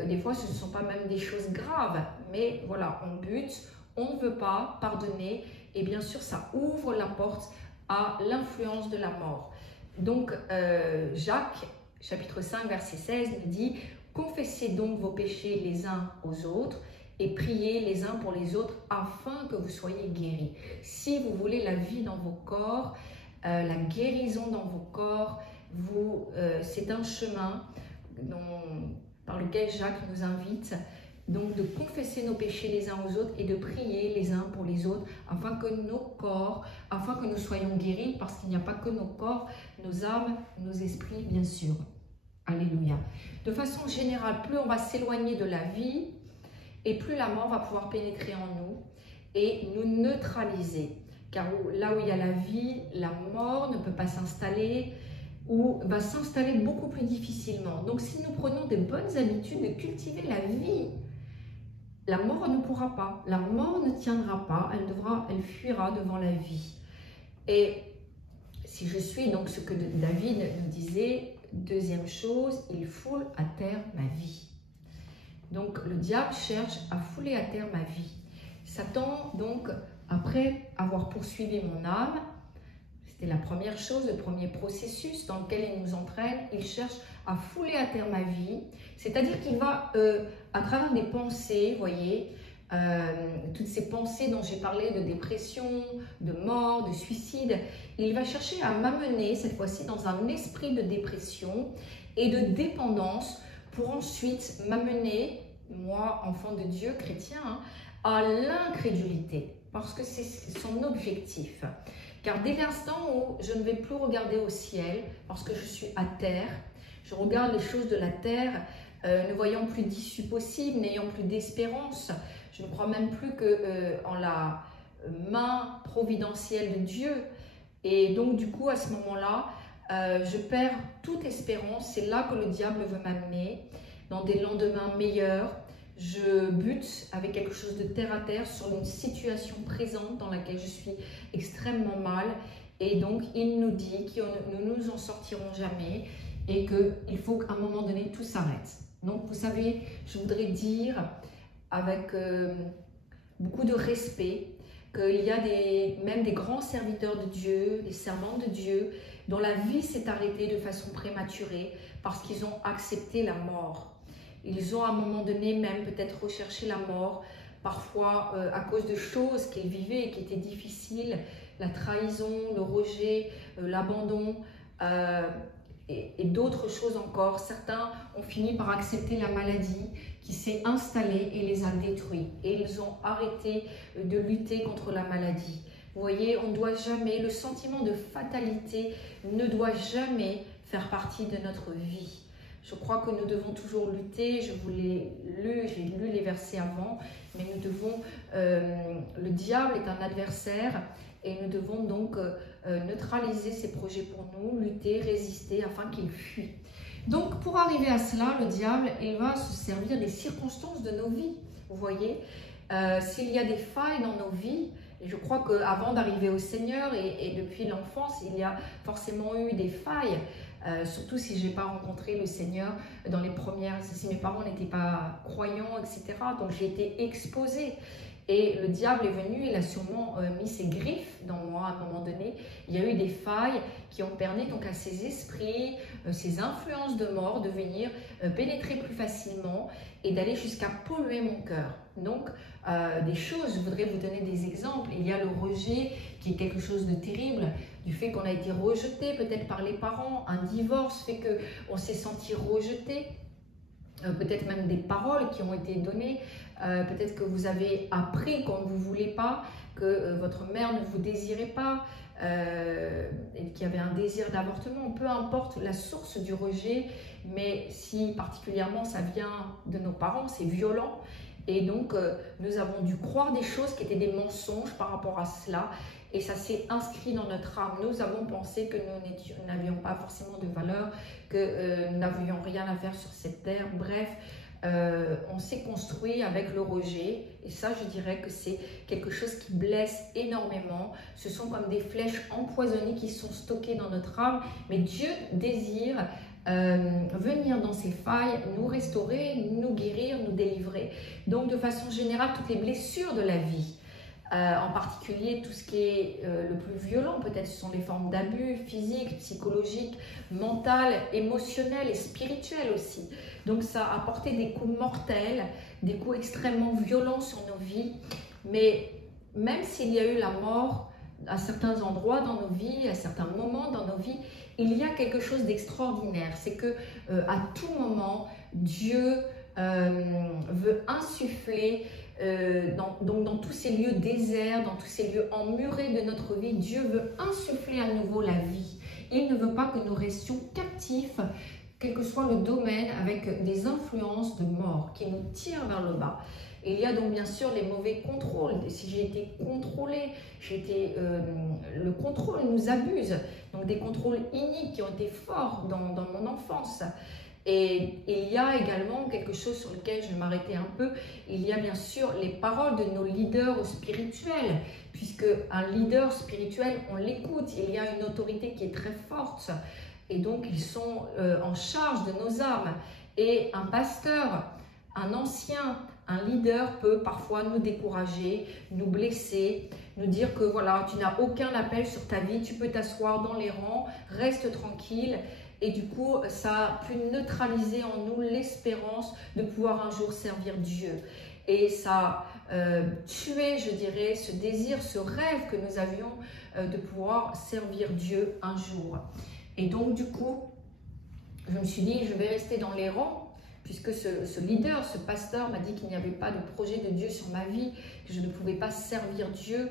Des fois, ce ne sont pas même des choses graves, mais voilà, on bute, on ne veut pas pardonner, et bien sûr, ça ouvre la porte à l'influence de la mort. Donc, Jacques, chapitre 5, verset 16, nous dit « Confessez donc vos péchés les uns aux autres, et priez les uns pour les autres, afin que vous soyez guéris. » Si vous voulez la vie dans vos corps, la guérison dans vos corps, c'est un chemin par lequel Jacques nous invite, donc de confesser nos péchés les uns aux autres et de prier les uns pour les autres, afin que nous soyons guéris, parce qu'il n'y a pas que nos corps, nos âmes, nos esprits, bien sûr. Alléluia. De façon générale, plus on va s'éloigner de la vie, et plus la mort va pouvoir pénétrer en nous et nous neutraliser. Car là où il y a la vie, la mort ne peut pas s'installer, ou va s'installer beaucoup plus difficilement. Donc si nous prenons des bonnes habitudes de cultiver la vie, la mort ne pourra pas, la mort ne tiendra pas, elle fuira devant la vie. Et si je suis donc ce que David nous disait, deuxième chose, il foule à terre ma vie. Donc le diable cherche à fouler à terre ma vie. Satan, donc, après avoir poursuivi mon âme, c'était la première chose, le premier processus dans lequel il nous entraîne. Il cherche à fouler à terre ma vie, c'est-à-dire qu'il va, à travers des pensées, vous voyez, toutes ces pensées dont j'ai parlé de dépression, de mort, de suicide, il va chercher à m'amener cette fois-ci dans un esprit de dépression et de dépendance pour ensuite m'amener, moi, enfant de Dieu, chrétien, à l'incrédulité, parce que c'est son objectif. Car dès l'instant où je ne vais plus regarder au ciel, parce que je suis à terre, je regarde les choses de la terre, ne voyant plus d'issue possible, n'ayant plus d'espérance, je ne crois même plus en la main providentielle de Dieu. Et donc du coup, à ce moment-là, je perds toute espérance. C'est là que le diable veut m'amener, dans des lendemains meilleurs. Je bute avec quelque chose de terre à terre sur une situation présente dans laquelle je suis extrêmement mal. Et donc, il nous dit que nous ne nous en sortirons jamais et qu'il faut qu'à un moment donné, tout s'arrête. Donc, vous savez, je voudrais dire avec beaucoup de respect qu'il y a même des grands serviteurs de Dieu, des servantes de Dieu, dont la vie s'est arrêtée de façon prématurée parce qu'ils ont accepté la mort. Ils ont à un moment donné même peut-être recherché la mort, parfois à cause de choses qu'ils vivaient et qui étaient difficiles, la trahison, le rejet, l'abandon et d'autres choses encore. Certains ont fini par accepter la maladie qui s'est installée et les a détruits. Et ils ont arrêté de lutter contre la maladie. Vous voyez, on ne doit jamais, le sentiment de fatalité ne doit jamais faire partie de notre vie. Je crois que nous devons toujours lutter. Je vous l'ai lu, j'ai lu les versets avant, mais nous devons, le diable est un adversaire et nous devons donc neutraliser ses projets pour nous, lutter, résister afin qu'il fuit. Donc pour arriver à cela, le diable, il va se servir des circonstances de nos vies. Vous voyez, s'il y a des failles dans nos vies, et je crois qu'avant d'arriver au Seigneur et depuis l'enfance, il y a forcément eu des failles. Surtout si je n'ai pas rencontré le Seigneur dans les premières, si mes parents n'étaient pas croyants, etc. Donc j'ai été exposée. Et le diable est venu, il a sûrement mis ses griffes dans moi à un moment donné. Il y a eu des failles qui ont permis donc à ces esprits, ces influences de mort de venir pénétrer plus facilement et d'aller jusqu'à polluer mon cœur. Donc des choses, je voudrais vous donner des exemples. Il y a le rejet qui est quelque chose de terrible, du fait qu'on a été rejeté peut-être par les parents, un divorce fait qu'on s'est senti rejeté, peut-être même des paroles qui ont été données, peut-être que vous avez appris qu'on ne vous voulait pas, que votre mère ne vous désirait pas, et qu'il y avait un désir d'avortement, peu importe la source du rejet, mais si particulièrement ça vient de nos parents, c'est violent. Et donc, nous avons dû croire des choses qui étaient des mensonges par rapport à cela. Et ça s'est inscrit dans notre âme. Nous avons pensé que nous n'avions pas forcément de valeur, que nous n'avions rien à faire sur cette terre. Bref, on s'est construit avec le rejet. Et ça, je dirais que c'est quelque chose qui blesse énormément. Ce sont comme des flèches empoisonnées qui sont stockées dans notre âme. Mais Dieu désire venir dans ces failles, nous restaurer, nous guérir, nous délivrer. Donc de façon générale, toutes les blessures de la vie, en particulier tout ce qui est le plus violent, peut-être ce sont les formes d'abus physiques, psychologiques, mentales, émotionnelles et spirituelles aussi. Donc ça a apporté des coups mortels, des coups extrêmement violents sur nos vies. Mais même s'il y a eu la mort à certains endroits dans nos vies, à certains moments dans nos vies, il y a quelque chose d'extraordinaire. C'est que à tout moment, Dieu veut insuffler dans tous ces lieux déserts, dans tous ces lieux emmurés de notre vie. Dieu veut insuffler à nouveau la vie. Il ne veut pas que nous restions captifs, quel que soit le domaine, avec des influences de mort qui nous tirent vers le bas. Et il y a donc bien sûr les mauvais contrôles. Si j'ai été contrôlée, le contrôle nous abuse. Donc des contrôles iniques qui ont été forts dans mon enfance. Et il y a également quelque chose sur lequel je vais m'arrêter un peu. Il y a bien sûr les paroles de nos leaders spirituels. Puisque un leader spirituel, on l'écoute. Il y a une autorité qui est très forte. Et donc ils sont en charge de nos âmes. Et un pasteur, un ancien, un leader peut parfois nous décourager, nous blesser, nous dire que voilà, tu n'as aucun appel sur ta vie, tu peux t'asseoir dans les rangs, reste tranquille. Et du coup, ça a pu neutraliser en nous l'espérance de pouvoir un jour servir Dieu. Et ça a tué, je dirais, ce désir, ce rêve que nous avions de pouvoir servir Dieu un jour. Et donc du coup, je me suis dit, je vais rester dans les rangs, puisque ce leader, ce pasteur m'a dit qu'il n'y avait pas de projet de Dieu sur ma vie, que je ne pouvais pas servir Dieu,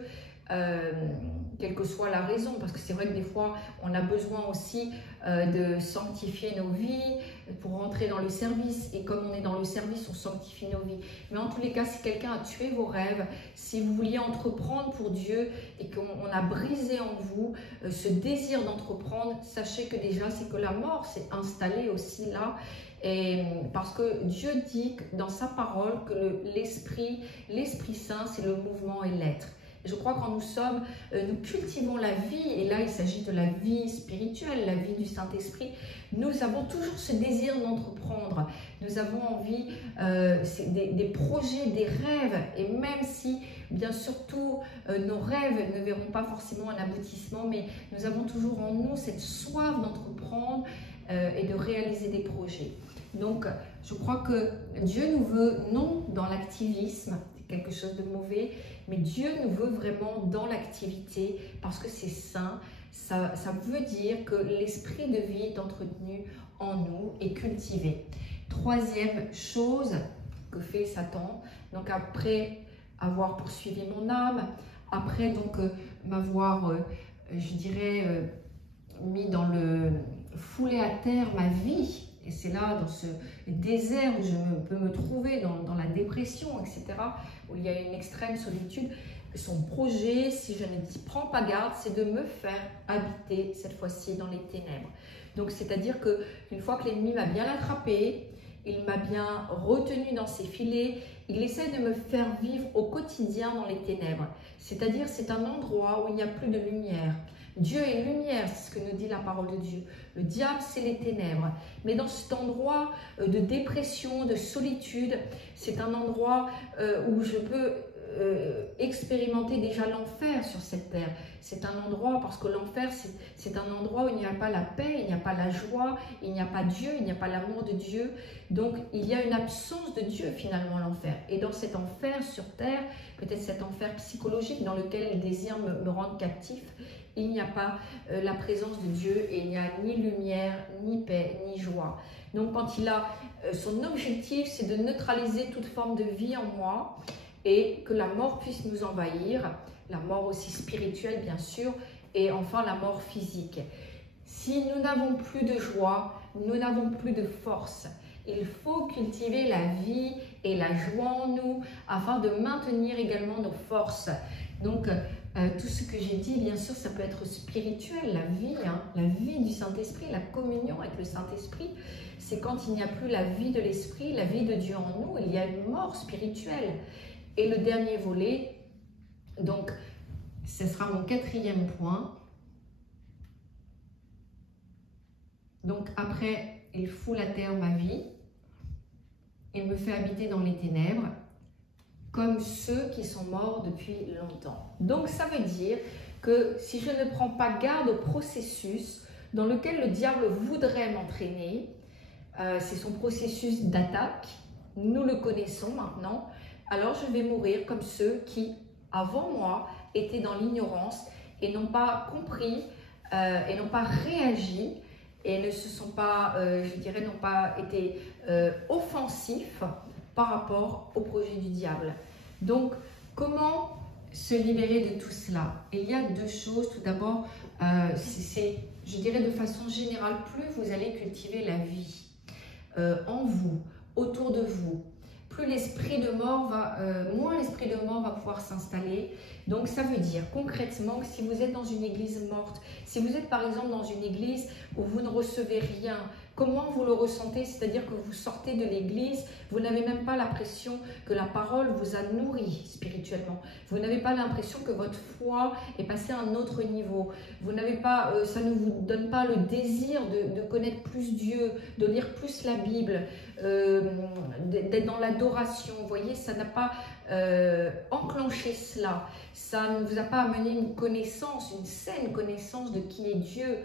quelle que soit la raison, parce que c'est vrai que des fois on a besoin aussi de sanctifier nos vies pour rentrer dans le service, et comme on est dans le service, on sanctifie nos vies. Mais en tous les cas, si quelqu'un a tué vos rêves, si vous vouliez entreprendre pour Dieu et qu'on a brisé en vous ce désir d'entreprendre, sachez que déjà c'est que la mort s'est installée aussi là. Et parce que Dieu dit dans sa parole que l'Esprit Saint, c'est le mouvement et l'être. Je crois que quand nous cultivons la vie, et là il s'agit de la vie spirituelle, la vie du Saint-Esprit, nous avons toujours ce désir d'entreprendre. Nous avons envie des projets, des rêves, et même si, bien surtout, nos rêves ne verront pas forcément un aboutissement, mais nous avons toujours en nous cette soif d'entreprendre et de réaliser des projets. Donc, je crois que Dieu nous veut, non dans l'activisme, c'est quelque chose de mauvais, mais Dieu nous veut vraiment dans l'activité parce que c'est sain. Ça veut dire que l'esprit de vie est entretenu en nous et cultivé. Troisième chose que fait Satan, donc après avoir poursuivi mon âme, après donc m'avoir, je dirais, mis dans le foulé à terre ma vie, et c'est là dans ce désert où je peux me trouver dans la dépression, etc., où il y a une extrême solitude. Son projet, si je ne prends pas garde, c'est de me faire habiter cette fois-ci dans les ténèbres. Donc c'est-à-dire qu'une fois que l'ennemi m'a bien attrapé, il m'a bien retenu dans ses filets, il essaie de me faire vivre au quotidien dans les ténèbres. C'est-à-dire c'est un endroit où il n'y a plus de lumière. Dieu est lumière, c'est ce que nous dit la parole de Dieu. Le diable, c'est les ténèbres. Mais dans cet endroit de dépression, de solitude, c'est un endroit où je peux expérimenter déjà l'enfer sur cette terre. C'est un endroit, parce que l'enfer, c'est un endroit où il n'y a pas la paix, il n'y a pas la joie, il n'y a pas Dieu, il n'y a pas l'amour de Dieu. Donc, il y a une absence de Dieu, finalement, l'enfer. Et dans cet enfer sur terre, peut-être cet enfer psychologique dans lequel il désire me rendre captif, il n'y a pas la présence de Dieu et il n'y a ni lumière, ni paix, ni joie. Donc, quand il a son objectif, c'est de neutraliser toute forme de vie en moi et que la mort puisse nous envahir, la mort aussi spirituelle, bien sûr, et enfin la mort physique. Si nous n'avons plus de joie, nous n'avons plus de force. Il faut cultiver la vie et la joie en nous afin de maintenir également nos forces. Donc, tout ce que j'ai dit, bien sûr, ça peut être spirituel, la vie du Saint-Esprit, la communion avec le Saint-Esprit. C'est quand il n'y a plus la vie de l'Esprit, la vie de Dieu en nous, il y a une mort spirituelle. Et le dernier volet, donc, ce sera mon quatrième point. Donc, après, il fout la terre ma vie, il me fait habiter dans les ténèbres, comme ceux qui sont morts depuis longtemps. Donc, ça veut dire que si je ne prends pas garde au processus dans lequel le diable voudrait m'entraîner, c'est son processus d'attaque, nous le connaissons maintenant, alors je vais mourir comme ceux qui, avant moi, étaient dans l'ignorance et n'ont pas compris et n'ont pas réagi et ne se sont pas, je dirais, n'ont pas été offensifs par rapport au projet du diable. Donc, comment se libérer de tout cela? Il y a deux choses. Tout d'abord, je dirais de façon générale, plus vous allez cultiver la vie en vous, autour de vous, plus l'esprit de mort moins l'esprit de mort va pouvoir s'installer. Donc ça veut dire concrètement que si vous êtes dans une église morte, si vous êtes par exemple dans une église où vous ne recevez rien, comment vous le ressentez? C'est-à-dire que vous sortez de l'église, vous n'avez même pas l'impression que la parole vous a nourri spirituellement. Vous n'avez pas l'impression que votre foi est passée à un autre niveau. Vous n'avez pas, ça ne vous donne pas le désir de connaître plus Dieu, de lire plus la Bible, d'être dans l'adoration. Vous voyez, ça n'a pas enclenché cela. Ça ne vous a pas amené une connaissance, une saine connaissance de qui est Dieu,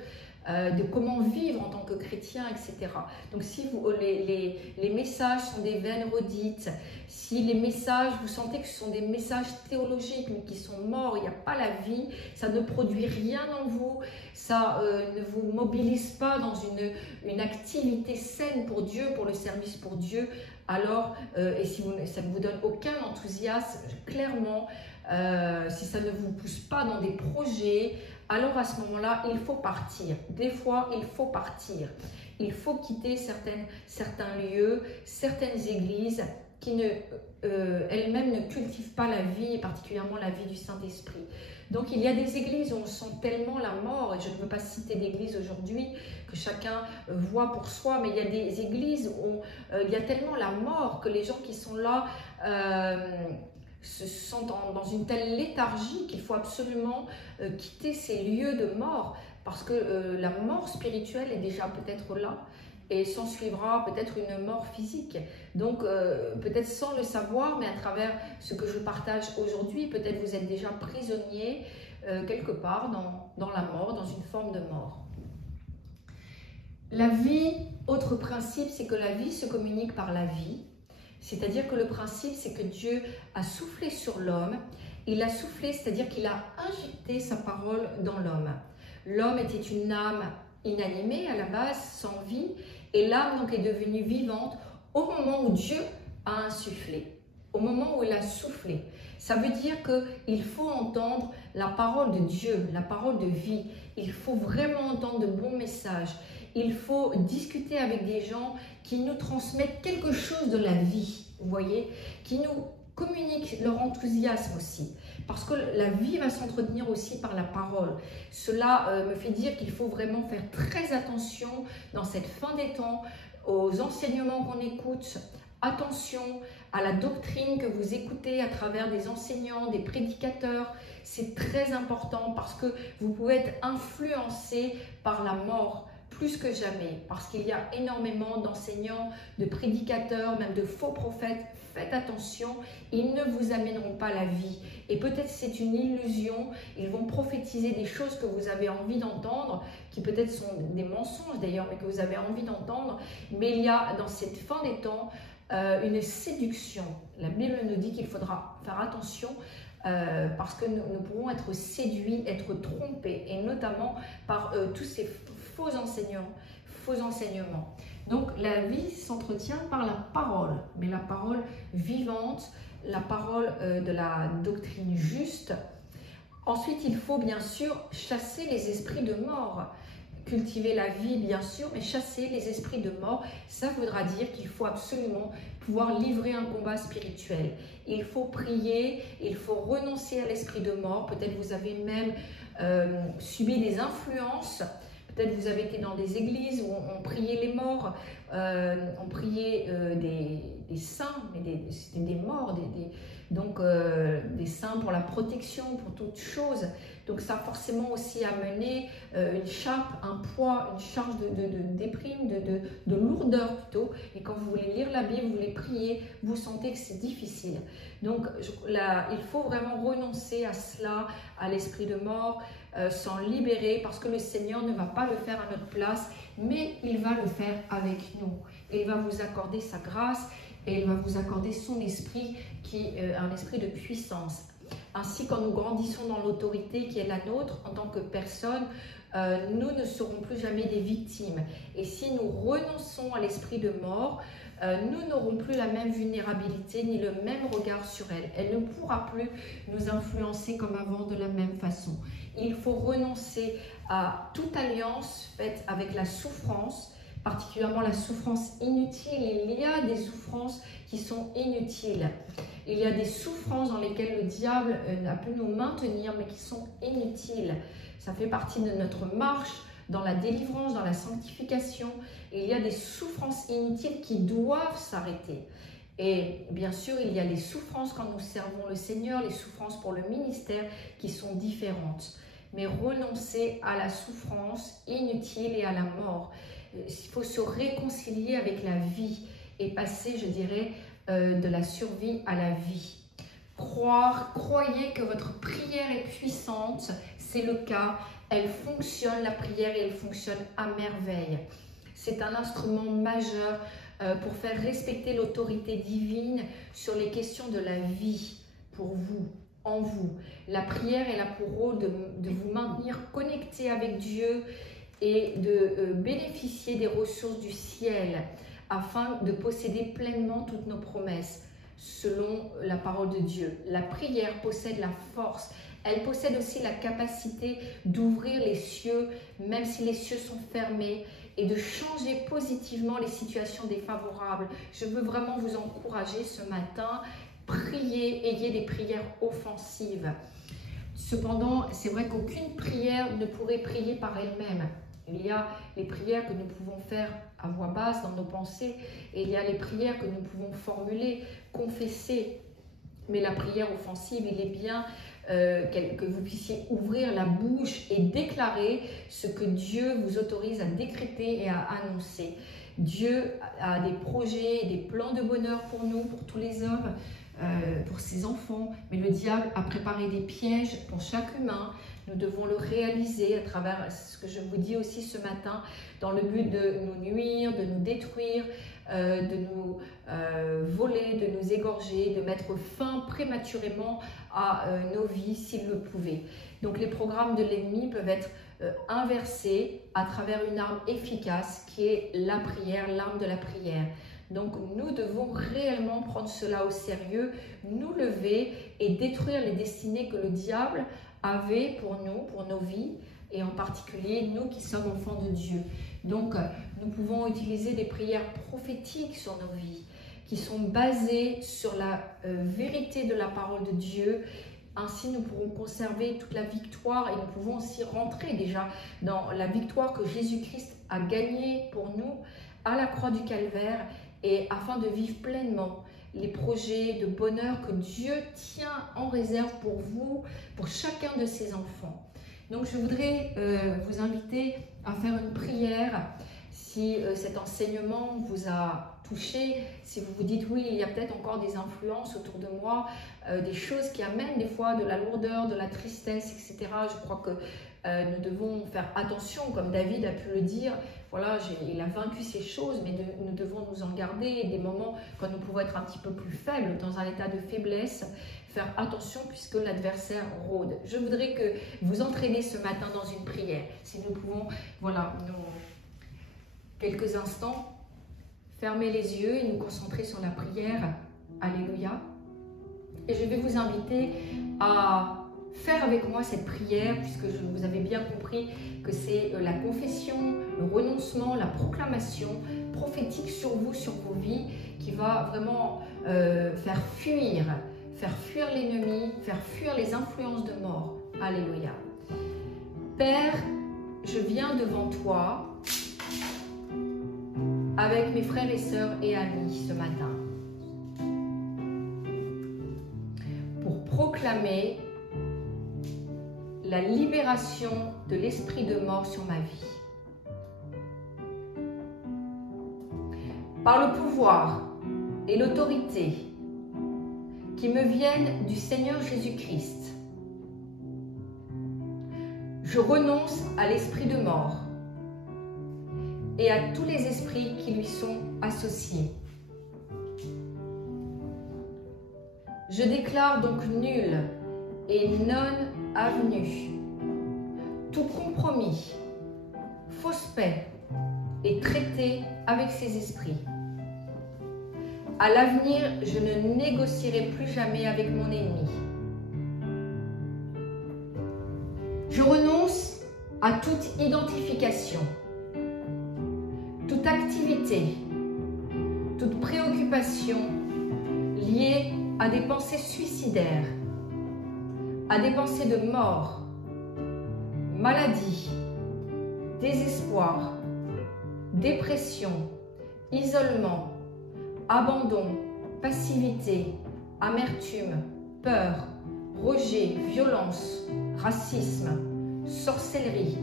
de comment vivre en tant que chrétien. chrétien, etc. Donc si les messages sont des vaines redites, si les messages, vous sentez que ce sont des messages théologiques mais qui sont morts, il n'y a pas la vie, ça ne produit rien en vous, ça ne vous mobilise pas dans une activité saine pour Dieu, pour le service pour Dieu, alors, et si ça ne vous donne aucun enthousiasme, clairement, si ça ne vous pousse pas dans des projets, alors à ce moment-là, il faut partir. Des fois, il faut partir. Il faut quitter certains lieux, certaines églises qui elles-mêmes ne cultivent pas la vie, et particulièrement la vie du Saint-Esprit. Donc il y a des églises où on sent tellement la mort, et je ne veux pas citer d'église aujourd'hui, que chacun voit pour soi, mais il y a des églises où il y a tellement la mort que les gens qui sont là se sentent dans une telle léthargie qu'il faut absolument quitter ces lieux de mort, parce que la mort spirituelle est déjà peut-être là, et s'en suivra peut-être une mort physique. Donc peut-être sans le savoir, mais à travers ce que je partage aujourd'hui, peut-être vous êtes déjà prisonnier quelque part dans la mort, dans une forme de mort. La vie, autre principe, c'est que la vie se communique par la vie. C'est-à-dire que le principe, c'est que Dieu a soufflé sur l'homme. Il a soufflé, c'est-à-dire qu'il a injecté sa parole dans l'homme. L'homme était une âme inanimée à la base, sans vie, et l'âme donc est devenue vivante au moment où Dieu a insufflé, au moment où il a soufflé. Ça veut dire qu'il faut entendre la parole de Dieu, la parole de vie. Il faut vraiment entendre de bons messages. Il faut discuter avec des gens qui nous transmettent quelque chose de la vie, vous voyez, qui nous communiquent leur enthousiasme aussi. Parce que la vie va s'entretenir aussi par la parole. Cela me fait dire qu'il faut vraiment faire très attention dans cette fin des temps aux enseignements qu'on écoute. Attention à la doctrine que vous écoutez à travers des enseignants, des prédicateurs. C'est très important parce que vous pouvez être influencé par la mort plus que jamais, parce qu'il y a énormément d'enseignants, de prédicateurs, même de faux prophètes. Faites attention, ils ne vous amèneront pas la vie. Et peut-être c'est une illusion, ils vont prophétiser des choses que vous avez envie d'entendre, qui peut-être sont des mensonges d'ailleurs, mais que vous avez envie d'entendre. Mais il y a dans cette fin des temps une séduction. La Bible nous dit qu'il faudra faire attention parce que nous pourrons être séduits, être trompés, et notamment par tous ces faux enseignements. Donc la vie s'entretient par la parole, mais la parole vivante, la parole de la doctrine juste. Ensuite, il faut bien sûr chasser les esprits de mort. Cultiver la vie, bien sûr, mais chasser les esprits de mort, ça voudra dire qu'il faut absolument pouvoir livrer un combat spirituel. Il faut prier, il faut renoncer à l'esprit de mort. Peut-être vous avez même subi des influences. Peut-être vous avez été dans des églises où on priait les morts, on priait des saints, mais c'était des morts, donc des saints pour la protection, pour toute chose. Donc ça a forcément aussi amené une chape, un poids, une charge de déprime, de lourdeur plutôt. Et quand vous voulez lire la Bible, vous voulez prier, vous sentez que c'est difficile. Donc il faut vraiment renoncer à cela, à l'esprit de mort, s'en libérer, parce que le Seigneur ne va pas le faire à notre place, mais il va le faire avec nous. Et il va vous accorder sa grâce et il va vous accorder son esprit qui est un esprit de puissance. Ainsi, quand nous grandissons dans l'autorité qui est la nôtre en tant que personne, nous ne serons plus jamais des victimes. Et si nous renonçons à l'esprit de mort, nous n'aurons plus la même vulnérabilité ni le même regard sur elle. Elle ne pourra plus nous influencer comme avant de la même façon. Il faut renoncer à toute alliance faite avec la souffrance, particulièrement la souffrance inutile. Il y a des souffrances qui sont inutiles. Il y a des souffrances dans lesquelles le diable a pu nous maintenir, mais qui sont inutiles. Ça fait partie de notre marche dans la délivrance, dans la sanctification. Et il y a des souffrances inutiles qui doivent s'arrêter. Et bien sûr, il y a les souffrances quand nous servons le Seigneur, les souffrances pour le ministère qui sont différentes. Mais renoncer à la souffrance inutile et à la mort. Il faut se réconcilier avec la vie et passer, je dirais, de la survie à la vie. Croyez que votre prière est puissante, c'est le cas. Elle fonctionne, la prière, et elle fonctionne à merveille. C'est un instrument majeur pour faire respecter l'autorité divine sur les questions de la vie pour vous, en vous. La prière elle a pour rôle de vous maintenir connecté avec Dieu et de bénéficier des ressources du ciel afin de posséder pleinement toutes nos promesses selon la parole de Dieu. La prière possède la force. Elle possède aussi la capacité d'ouvrir les cieux, même si les cieux sont fermés, et de changer positivement les situations défavorables. Je veux vraiment vous encourager ce matin. Priez, ayez des prières offensives. Cependant, c'est vrai qu'aucune prière ne pourrait prier par elle-même. Il y a les prières que nous pouvons faire à voix basse dans nos pensées, et il y a les prières que nous pouvons formuler, confesser. Mais la prière offensive, il est bien que vous puissiez ouvrir la bouche et déclarer ce que Dieu vous autorise à décréter et à annoncer. Dieu a des projets et des plans de bonheur pour nous, pour tous les hommes, pour ses enfants, mais le diable a préparé des pièges pour chaque humain. Nous devons le réaliser à travers ce que je vous dis aussi ce matin, dans le but de nous nuire, de nous détruire, de nous voler, de nous égorger, de mettre fin prématurément à nos vies s'il le pouvait. Donc les programmes de l'ennemi peuvent être inversés à travers une arme efficace qui est la prière, l'arme de la prière. Donc nous devons réellement prendre cela au sérieux, nous lever et détruire les destinées que le diable avait pour nous, pour nos vies, et en particulier nous qui sommes enfants de Dieu. Donc nous pouvons utiliser des prières prophétiques sur nos vies, qui sont basées sur la vérité de la parole de Dieu. Ainsi, nous pourrons conserver toute la victoire et nous pouvons aussi rentrer déjà dans la victoire que Jésus-Christ a gagnée pour nous à la croix du Calvaire, et afin de vivre pleinement les projets de bonheur que Dieu tient en réserve pour vous, pour chacun de ses enfants. Donc je voudrais vous inviter à faire une prière. Si cet enseignement vous a touché, si vous vous dites oui, il y a peut-être encore des influences autour de moi, des choses qui amènent des fois de la lourdeur, de la tristesse, etc. Je crois que nous devons faire attention, comme David a pu le dire. Voilà, il a vaincu ces choses, mais nous devons nous en garder. Des moments quand nous pouvons être un petit peu plus faibles, dans un état de faiblesse, faire attention puisque l'adversaire rôde. Je voudrais que vous entraîniez ce matin dans une prière. Si nous pouvons, voilà, quelques instants, fermer les yeux et nous concentrer sur la prière. Alléluia. Et je vais vous inviter à faire avec moi cette prière, puisque vous avez bien compris que c'est la confession, le renoncement, la proclamation prophétique sur vous, sur vos vies, qui va vraiment faire fuir l'ennemi, faire fuir les influences de mort. Alléluia. Père, je viens devant toi avec mes frères et sœurs et amis ce matin pour proclamer la libération de l'esprit de mort sur ma vie. Par le pouvoir et l'autorité qui me viennent du Seigneur Jésus-Christ, je renonce à l'esprit de mort et à tous les esprits qui lui sont associés. Je déclare donc nul et non avenu tout compromis, fausse paix et traité avec ces esprits. À l'avenir, je ne négocierai plus jamais avec mon ennemi. Je renonce à toute identification, toute activité, toute préoccupation liée à des pensées suicidaires, à des pensées de mort, maladie, désespoir, dépression, isolement, abandon, passivité, amertume, peur, rejet, violence, racisme, sorcellerie,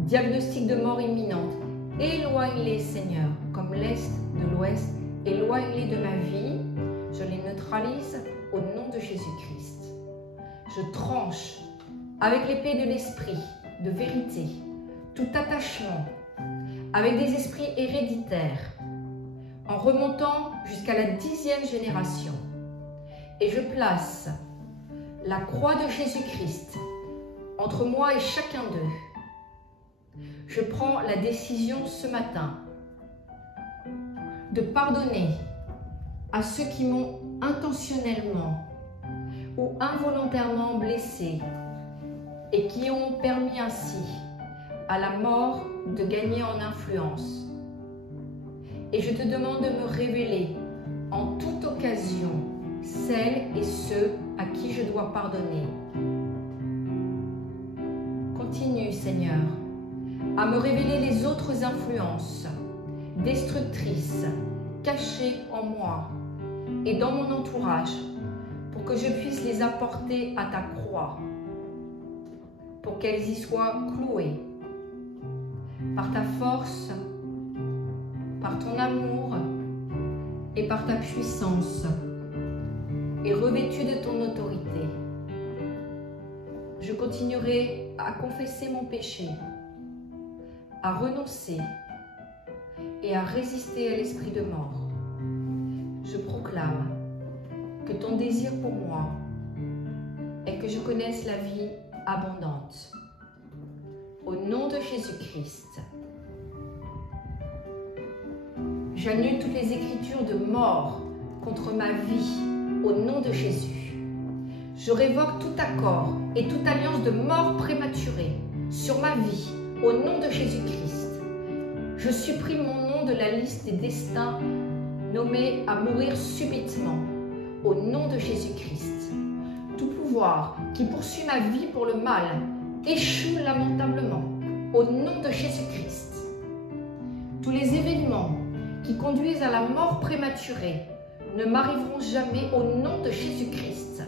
diagnostic de mort imminente. Éloigne-les, Seigneur, comme l'Est de l'Ouest. Éloigne-les de ma vie. Je les neutralise au nom de Jésus-Christ. Je tranche avec l'épée de l'esprit de vérité tout attachement avec des esprits héréditaires, en remontant jusqu'à la 10e génération. Et je place la croix de Jésus-Christ entre moi et chacun d'eux. Je prends la décision ce matin de pardonner à ceux qui m'ont intentionnellement ou involontairement blessé et qui ont permis ainsi à la mort de gagner en influence. Et je te demande de me révéler en toute occasion celles et ceux à qui je dois pardonner. Continue, Seigneur, à me révéler les autres influences destructrices cachées en moi et dans mon entourage pour que je puisse les apporter à ta croix, pour qu'elles y soient clouées par ta force, par ton amour et par ta puissance, et revêtues de ton autorité. Je continuerai à confesser mon péché, à renoncer et à résister à l'esprit de mort. Je proclame que ton désir pour moi est que je connaisse la vie abondante. Au nom de Jésus-Christ, j'annule toutes les écritures de mort contre ma vie au nom de Jésus. Je révoque tout accord et toute alliance de mort prématurée sur ma vie au nom de Jésus-Christ. Je supprime mon nom de la liste des destins nommés à mourir subitement au nom de Jésus-Christ. Tout pouvoir qui poursuit ma vie pour le mal échoue lamentablement au nom de Jésus-Christ. Tous les événements qui conduisent à la mort prématurée ne m'arriveront jamais au nom de Jésus-Christ.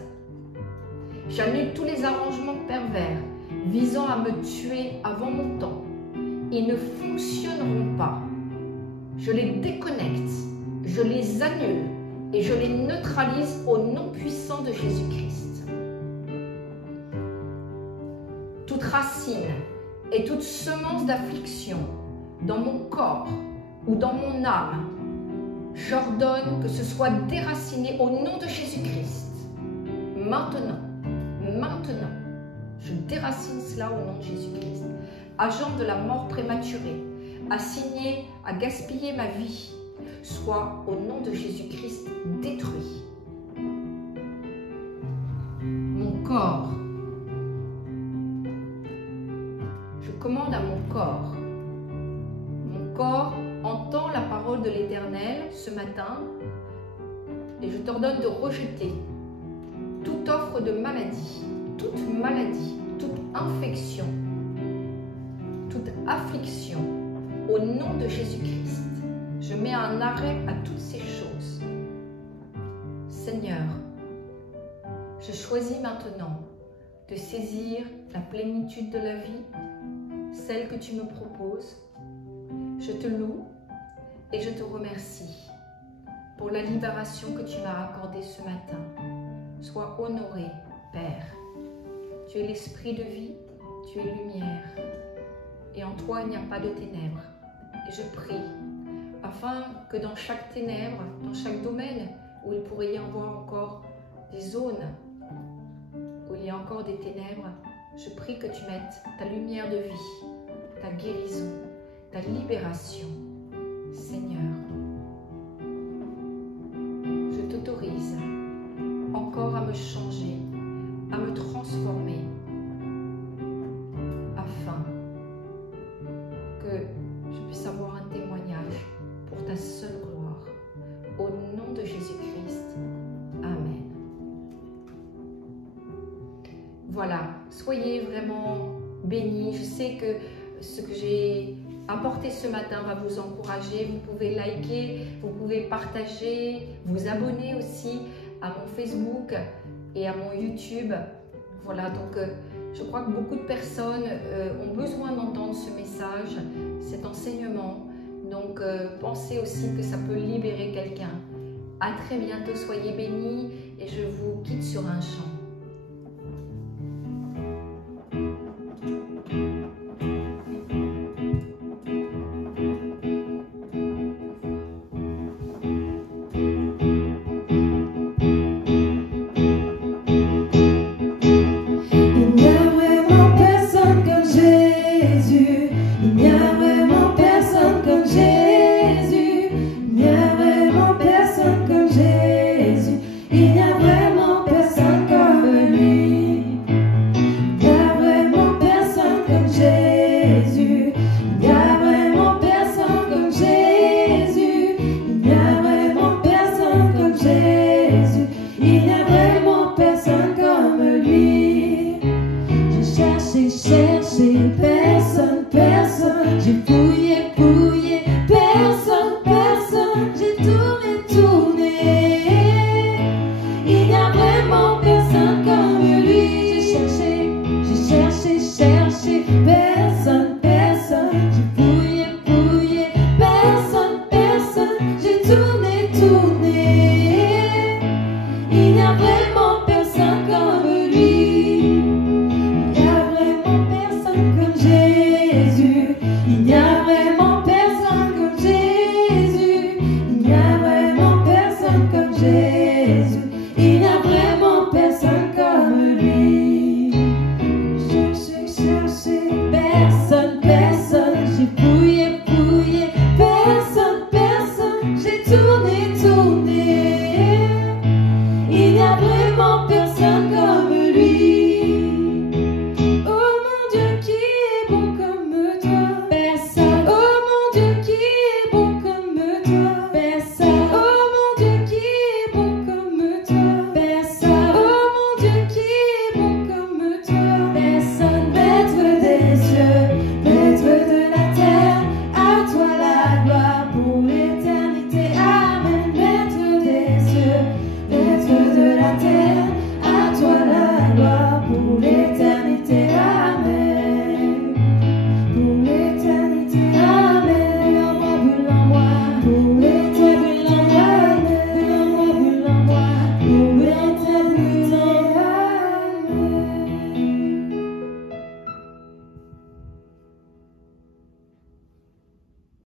J'annule tous les arrangements pervers visant à me tuer avant mon temps. Ils ne fonctionneront pas. Je les déconnecte, je les annule et je les neutralise au nom puissant de Jésus-Christ. Toute racine et toute semence d'affliction dans mon corps ou dans mon âme, j'ordonne que ce soit déraciné au nom de Jésus-Christ. Maintenant, je déracine cela au nom de Jésus-Christ. Agent de la mort prématurée, assigné à gaspiller ma vie, soit au nom de Jésus-Christ détruit. Mon corps, je commande à mon corps entend la parole de l'Éternel ce matin et je t'ordonne de rejeter toute offre de maladie, toute infection, toute affliction au nom de Jésus-Christ. Je mets un arrêt à toutes ces choses. Seigneur, je choisis maintenant de saisir la plénitude de la vie, celle que tu me proposes. Je te loue et je te remercie pour la libération que tu m'as accordée ce matin. Sois honoré, Père. Tu es l'esprit de vie, tu es lumière. Et en toi, il n'y a pas de ténèbres. Et je prie afin que dans chaque ténèbre, dans chaque domaine où il pourrait y avoir encore des zones, où il y a encore des ténèbres, je prie que tu mettes ta lumière de vie, ta guérison, ta libération. Seigneur, je t'autorise encore à me changer, à me transformer, afin que je puisse avoir un témoignage pour ta seule gloire. Au nom de Jésus-Christ. Amen. Voilà, soyez vraiment bénis. Je sais que ce que j'ai apporté ce matin va vous encourager. Vous pouvez liker, vous pouvez partager, vous abonner aussi à mon Facebook et à mon YouTube. Voilà, donc je crois que beaucoup de personnes ont besoin d'entendre ce message, cet enseignement. Donc pensez aussi que ça peut libérer quelqu'un. À très bientôt, soyez bénis et je vous quitte sur un chant.